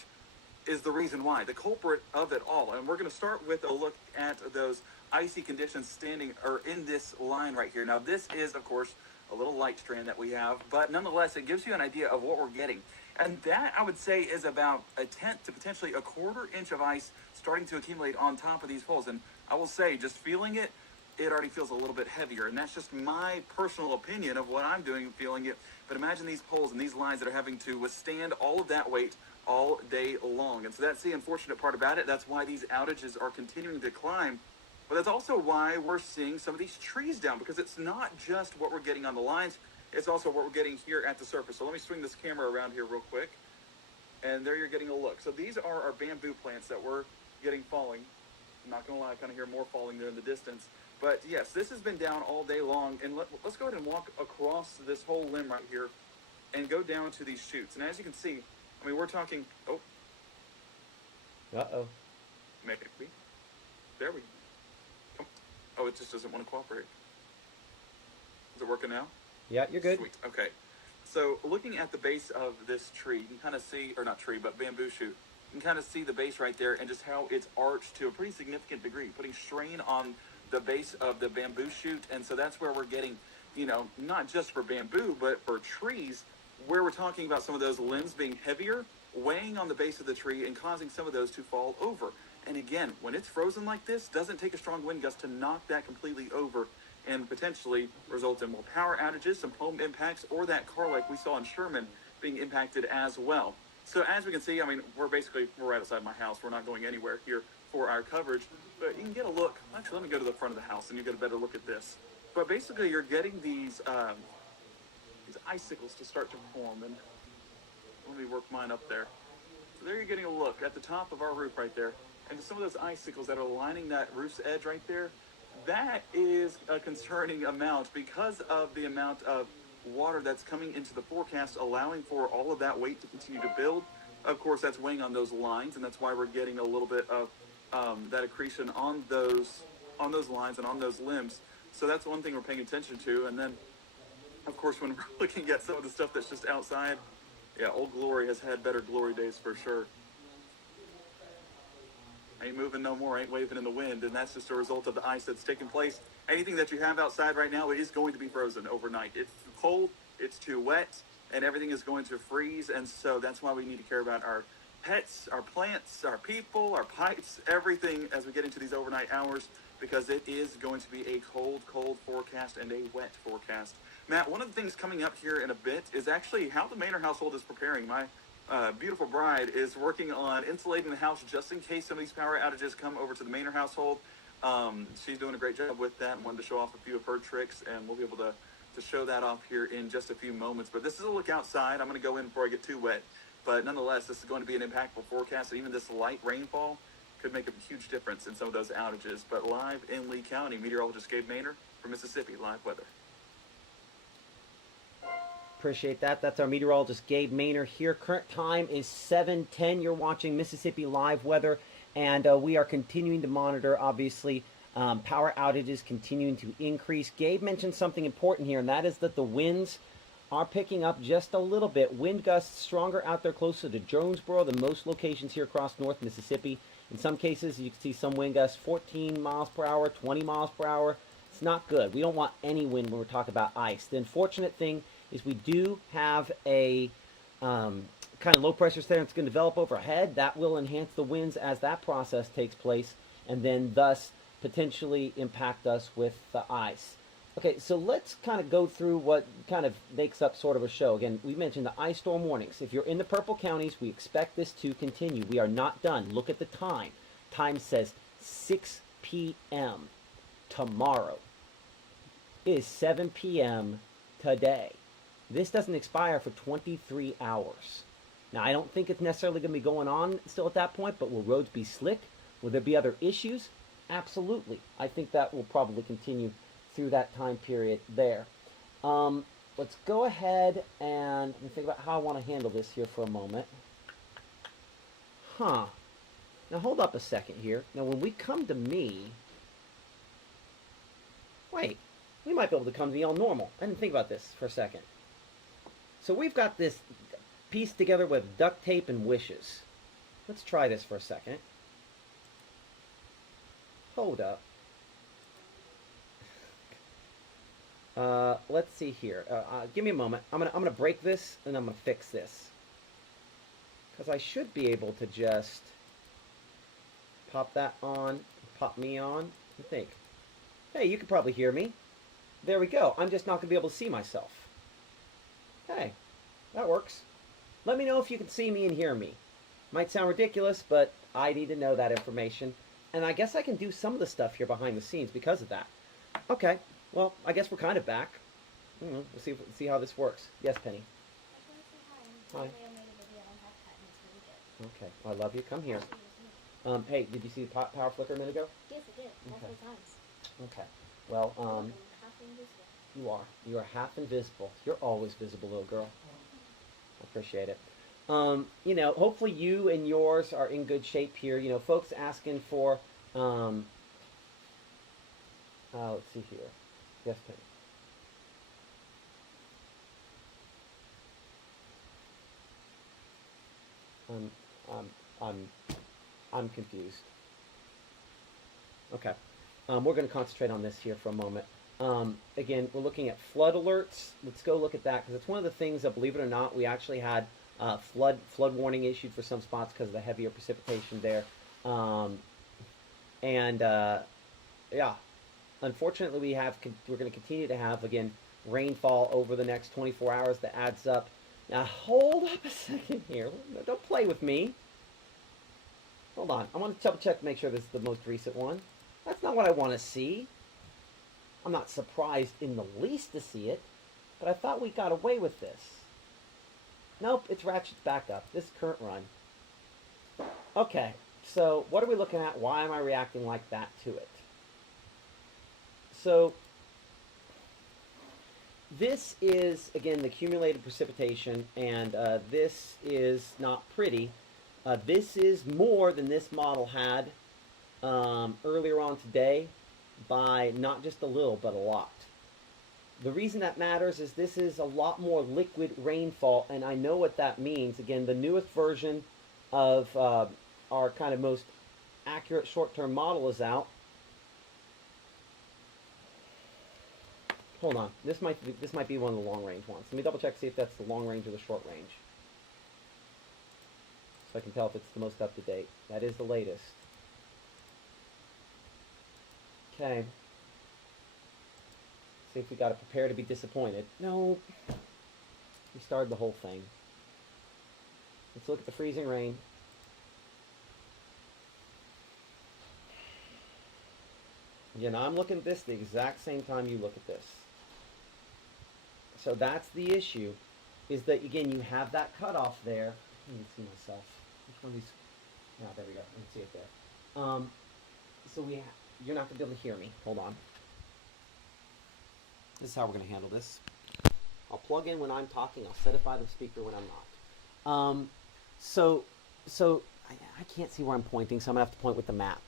is the reason why, the culprit of it all. And we're going to start with a look at those icy conditions standing or in this line right here. Now, this is, of course, a little light strand that we have, but nonetheless, it gives you an idea of what we're getting. And that, I would say, is about 1/10 to potentially 1/4 inch of ice starting to accumulate on top of these poles. And I will say, just feeling it, it already feels a little bit heavier. And that's just my personal opinion of what I'm doing and feeling it. But imagine these poles and these lines that are having to withstand all of that weight all day long. And so that's the unfortunate part about it. That's why these outages are continuing to climb. But that's also why we're seeing some of these trees down, because it's not just what we're getting on the lines, it's also what we're getting here at the surface. So let me swing this camera around here real quick. And there you're getting a look. So these are our bamboo plants that we're getting falling. I'm not going to lie, I kind of hear more falling there in the distance. But yes, this has been down all day long. And let's go ahead and walk across this whole limb right here and go down to these shoots. And as you can see, I mean, we're talking, Uh-oh. maybe. There we go. Oh, it just doesn't want to cooperate. Is it working now? Yeah, you're good. Sweet. Okay. So looking at the base of this tree, you can kind of see, or not tree, but bamboo shoot, you can kind of see the base right there and just how it's arched to a pretty significant degree, putting strain on the base of the bamboo shoot. And so that's where we're getting, not just for bamboo, but for trees, where we're talking about some of those limbs being heavier, weighing on the base of the tree and causing some of those to fall over. And again, when it's frozen like this, doesn't take a strong wind gust to knock that completely over and potentially result in more power outages, some home impacts, or that car like we saw in Sherman being impacted as well. So as we can see, I mean, we're right outside my house. We're not going anywhere here for our coverage, but you can get a look. Actually, let me go to the front of the house and you get a better look at this. But basically, you're getting these icicles to start to form, and let me work mine up there. So there you're getting a look at the top of our roof right there, and some of those icicles that are lining that roof's edge right there. That is a concerning amount because of the amount of water that's coming into the forecast, allowing for all of that weight to continue to build. Of course, that's weighing on those lines, and that's why we're getting a little bit of that accretion on those lines and on those limbs. So that's one thing we're paying attention to. And then, of course, when we're looking at some of the stuff that's just outside, yeah, Old Glory has had better glory days for sure. Ain't moving no more, ain't waving in the wind, and that's just a result of the ice that's taking place. Anything that you have outside right now is going to be frozen overnight. It's too cold, it's too wet, and everything is going to freeze. And so that's why we need to care about our pets, our plants, our people, our pipes, everything as we get into these overnight hours, because it is going to be a cold, cold forecast and a wet forecast. Matt, one of the things coming up here in a bit is actually how the Maynor household is preparing. My beautiful bride is working on insulating the house just in case some of these power outages come over to the Maynard household. She's doing a great job with that and wanted to show off a few of her tricks, and we'll be able to show that off here in just a few moments. But this is a look outside. I'm going to go in before I get too wet. But nonetheless, this is going to be an impactful forecast, and even this light rainfall could make a huge difference in some of those outages. But live in Lee County, meteorologist Gabe Maynard from Mississippi Live Weather. Appreciate that. That's our meteorologist Gabe Maynard here. Current time is 7:10. You're watching Mississippi Live Weather, and we are continuing to monitor, obviously, power outages continuing to increase. Gabe mentioned something important here, and that is that the winds are picking up just a little bit. Wind gusts stronger out there closer to Jonesboro than most locations here across North Mississippi. In some cases, you can see some wind gusts 14 miles per hour, 20 miles per hour. It's not good. We don't want any wind when we're talking about ice. The unfortunate thing is we do have a kind of low pressure center that's going to develop overhead. That will enhance the winds as that process takes place, and then thus potentially impact us with the ice. Okay, so let's kind of go through what kind of makes up sort of a show. Again, we mentioned the ice storm warnings. If you're in the purple counties, we expect this to continue. We are not done. Look at the time. Time says 6 p.m. tomorrow. It is 7 p.m. today. This doesn't expire for 23 hours. Now, I don't think it's necessarily going to be going on still at that point, but will roads be slick? Will there be other issues? Absolutely. I think that will probably continue through that time period there. Let's go ahead and think about how I want to handle this here for a moment. Now, hold up a second here. Now, when we come to me... Wait. We might be able to come to me all normal. I didn't think about this for a second. So we've got this pieced together with duct tape and wishes. Let's try this for a second. Hold up. Let's see here. Give me a moment. I'm gonna break this and I'm gonna fix this, because I should be able to just pop that on, pop me on. I think. Hey, you can probably hear me. There we go. I'm just not gonna be able to see myself. Hey, that works. Let me know if you can see me and hear me. Might sound ridiculous, but I need to know that information. And I guess I can do some of the stuff here behind the scenes because of that. Okay. Well, I guess we're kind of back. We'll see how this works. Yes, Penny. Hi. Okay. I love you. Come here. Hey, did you see the power flicker a minute ago? Yes, I did. Multiple times. Okay. Well, you are. You are half invisible. You're always visible, little girl. I appreciate it. You know, hopefully you and yours are in good shape here. You know, folks asking for, let's see here. Yes, Penny. I'm confused. Okay. We're going to concentrate on this here for a moment. Again, we're looking at flood alerts. Let's go look at that, because it's one of the things that, believe it or not, we actually had flood warning issued for some spots because of the heavier precipitation there. Yeah, unfortunately, we're going to continue to have, again, rainfall over the next 24 hours that adds up. Now, hold up a second here. Don't play with me. Hold on. I want to double check to make sure this is the most recent one. That's not what I want to see. I'm not surprised in the least to see it, but I thought we got away with this. Nope, it's ratcheted back up. This current run. Okay, so what are we looking at? Why am I reacting like that to it? So, this is, again, the accumulated precipitation, and this is not pretty. This is more than this model had earlier on today by not just a little, but a lot. The reason that matters is this is a lot more liquid rainfall, and I know what that means. Again, the newest version of our kind of most accurate short-term model is out. Hold on, this might be one of the long-range ones. Let me double-check to see if that's the long range or the short range, so I can tell if it's the most up-to-date. That is the latest. Okay. See if we got to prepare to be disappointed. No. We started the whole thing. Let's look at the freezing rain. Again, I'm looking at this the exact same time you look at this. So that's the issue, is that, again, you have that cutoff there. Let me see myself. Which one of these? No, there we go. I can see it there. So you're not going to be able to hear me. Hold on. This is how we're going to handle this. I'll plug in when I'm talking. I'll set it by the speaker when I'm not. So I can't see where I'm pointing, so I'm going to have to point with the map,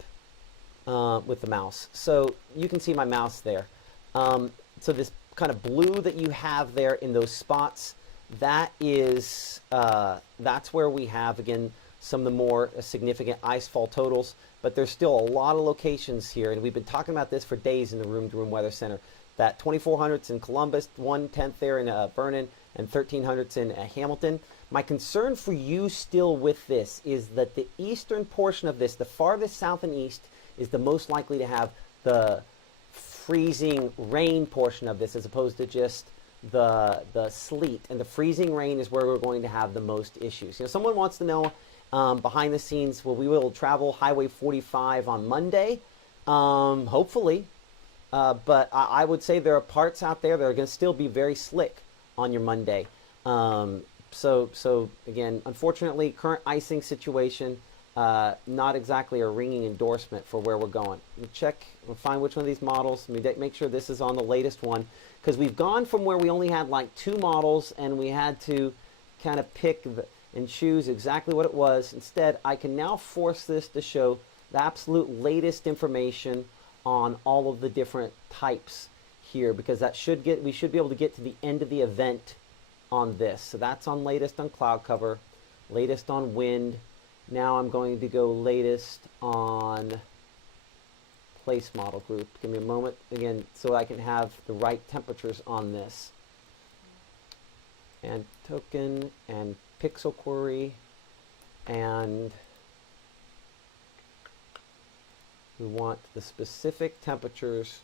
with the mouse. So you can see my mouse there. So this kind of blue that you have there in those spots, that is, that's where we have, again, some of the more significant ice fall totals, but there's still a lot of locations here, and we've been talking about this for days in the Room to Room Weather Center. That 2400s in Columbus, 1/10 there in Vernon, and 1300s in Hamilton. My concern for you still with this is that the eastern portion of this, the farthest south and east, is the most likely to have the freezing rain portion of this, as opposed to just the sleet. And the freezing rain is where we're going to have the most issues. You know, someone wants to know behind the scenes, well, we will travel Highway 45 on Monday, hopefully. But I would say there are parts out there that are going to still be very slick on your Monday. So again, unfortunately, current icing situation, not exactly a ringing endorsement for where we're going. We'll check, we'll find which one of these models. Make sure this is on the latest one, because we've gone from where we only had like 2 models and we had to kind of pick and choose exactly what it was. Instead, I can now force this to show the absolute latest information on all of the different types here, because that we should be able to get to the end of the event on this. So that's on latest on cloud cover, latest on wind. Now I'm going to go latest on place model group. Give me a moment again so I can have the right temperatures on this. And token and pixel query, and we want the specific temperatures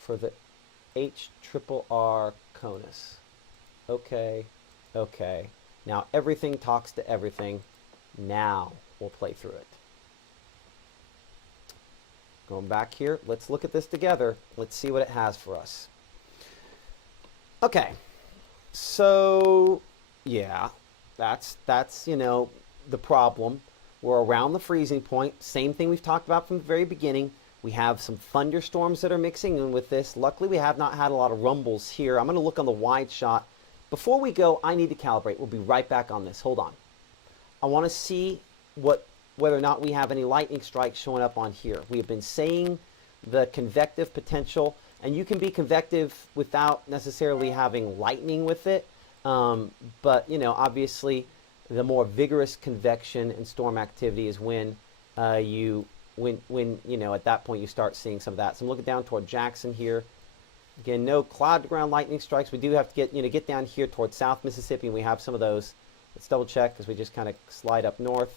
for the HRRR CONUS. Okay. Now everything talks to everything. Now we'll play through it. Going back here, let's look at this together. Let's see what it has for us. Okay. So, yeah, that's you know, the problem. We're around the freezing point. Same thing we've talked about from the very beginning. We have some thunderstorms that are mixing in with this. Luckily, we have not had a lot of rumbles here. I'm going to look on the wide shot. Before we go, I need to calibrate. We'll be right back on this. Hold on. I want to see whether or not we have any lightning strikes showing up on here. We have been saying the convective potential, and you can be convective without necessarily having lightning with it. But, you know, obviously, the more vigorous convection and storm activity is when you know, at that point you start seeing some of that. So I'm looking down toward Jackson here. Again, no cloud to ground lightning strikes. We do have to get down here towards South Mississippi, and we have some of those. Let's double check, because we just kind of slide up north.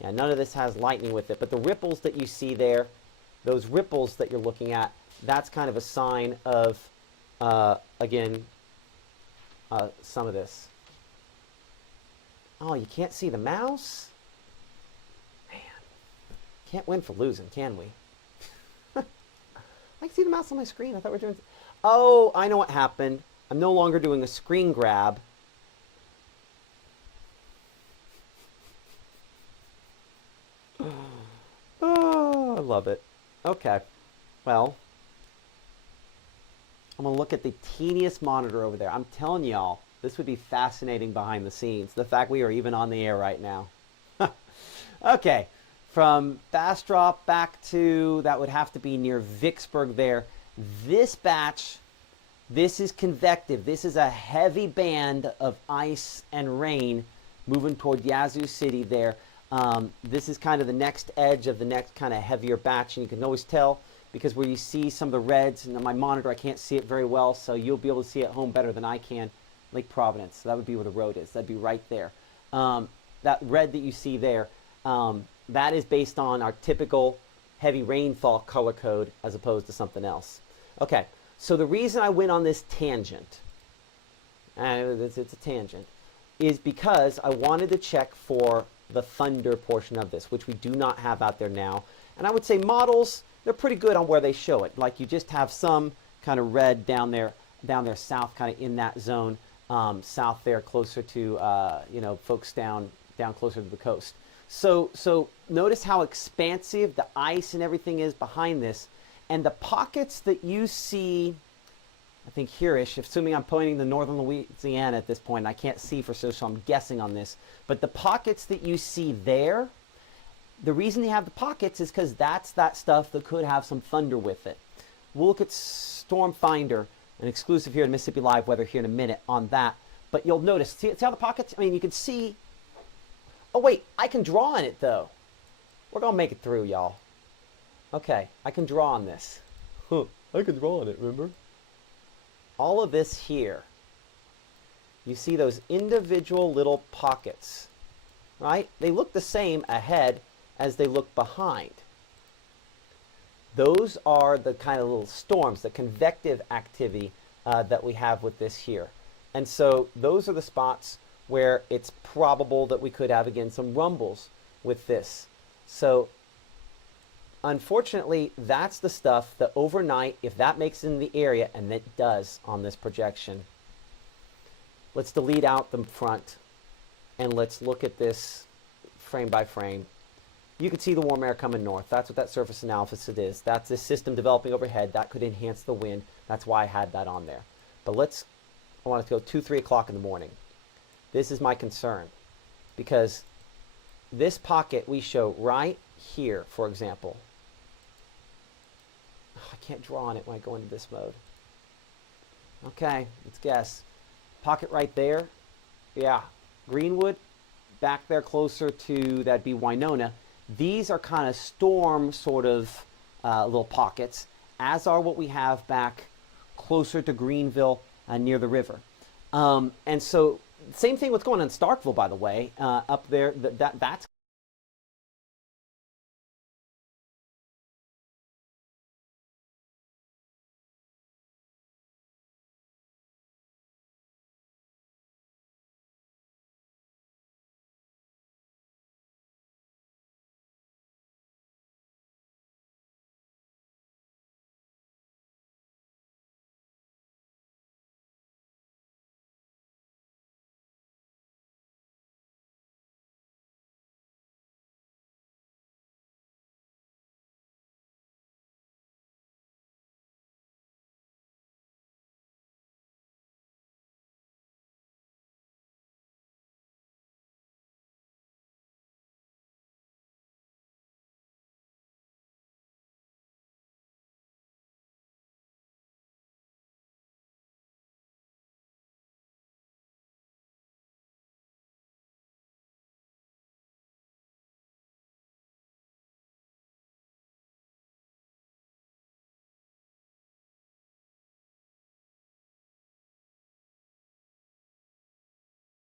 Yeah, none of this has lightning with it, but the ripples that you see there, those ripples that you're looking at, that's kind of a sign of, again, some of this. Oh, you can't see the mouse? Man, can't win for losing, can we? I can see the mouse on my screen. I thought we were doing... Oh, I know what happened. I'm no longer doing a screen grab. Oh, I love it. Okay. Well, I'm going to look at the teeniest monitor over there. I'm telling y'all, this would be fascinating behind the scenes. The fact we are even on the air right now. Okay. From Bastrop back to, that would have to be near Vicksburg there. This batch, this is convective. This is a heavy band of ice and rain moving toward Yazoo City there. This is kind of the next edge of the next kind of heavier batch, and you can always tell because where you see some of the reds, and on my monitor I can't see it very well, so you'll be able to see it at home better than I can. Lake Providence, so that would be where the road is. That'd be right there. That red that you see there, that is based on our typical heavy rainfall color code as opposed to something else. Okay, so the reason I went on this tangent, it's a tangent, is because I wanted to check for the thunder portion of this, which we do not have out there now. And I would say models, they're pretty good on where they show it. Like you just have some kind of red down there south, kind of in that zone, south there, closer to folks down closer to the coast. So notice how expansive the ice and everything is behind this, and the pockets that you see, I think here-ish, assuming I'm pointing to northern Louisiana at this point, I can't see for so I'm guessing on this, but the pockets that you see there, the reason they have the pockets is because that's that stuff that could have some thunder with it. We'll look at Storm Finder, an exclusive here to Mississippi Live Weather here in a minute on that, but you'll notice, see how the pockets, I mean, you can see, oh wait, I can draw on it though. We're going to make it through, y'all. Okay, I can draw on this. I can draw on it, remember? All of this here, you see those individual little pockets, right? They look the same ahead as they look behind. Those are the kind of little storms, the convective activity that we have with this here. And so those are the spots where it's probable that we could have, again, some rumbles with this. So unfortunately, that's the stuff that overnight, if that makes it in the area, and it does on this projection, let's delete out the front and let's look at this frame by frame. You can see the warm air coming north. That's what that surface analysis it is. That's this system developing overhead. That could enhance the wind. That's why I had that on there. But I want it to go 2, 3 o'clock in the morning. This is my concern, because this pocket we show right here, for example. I can't draw on it when I go into this mode. Okay, let's guess. Pocket right there. Yeah, Greenwood, back there closer to, that'd be Winona. These are kind of storm sort of little pockets, as are what we have back closer to Greenville near the river. And so same thing what's going on in Starkville, by the way, up there. That's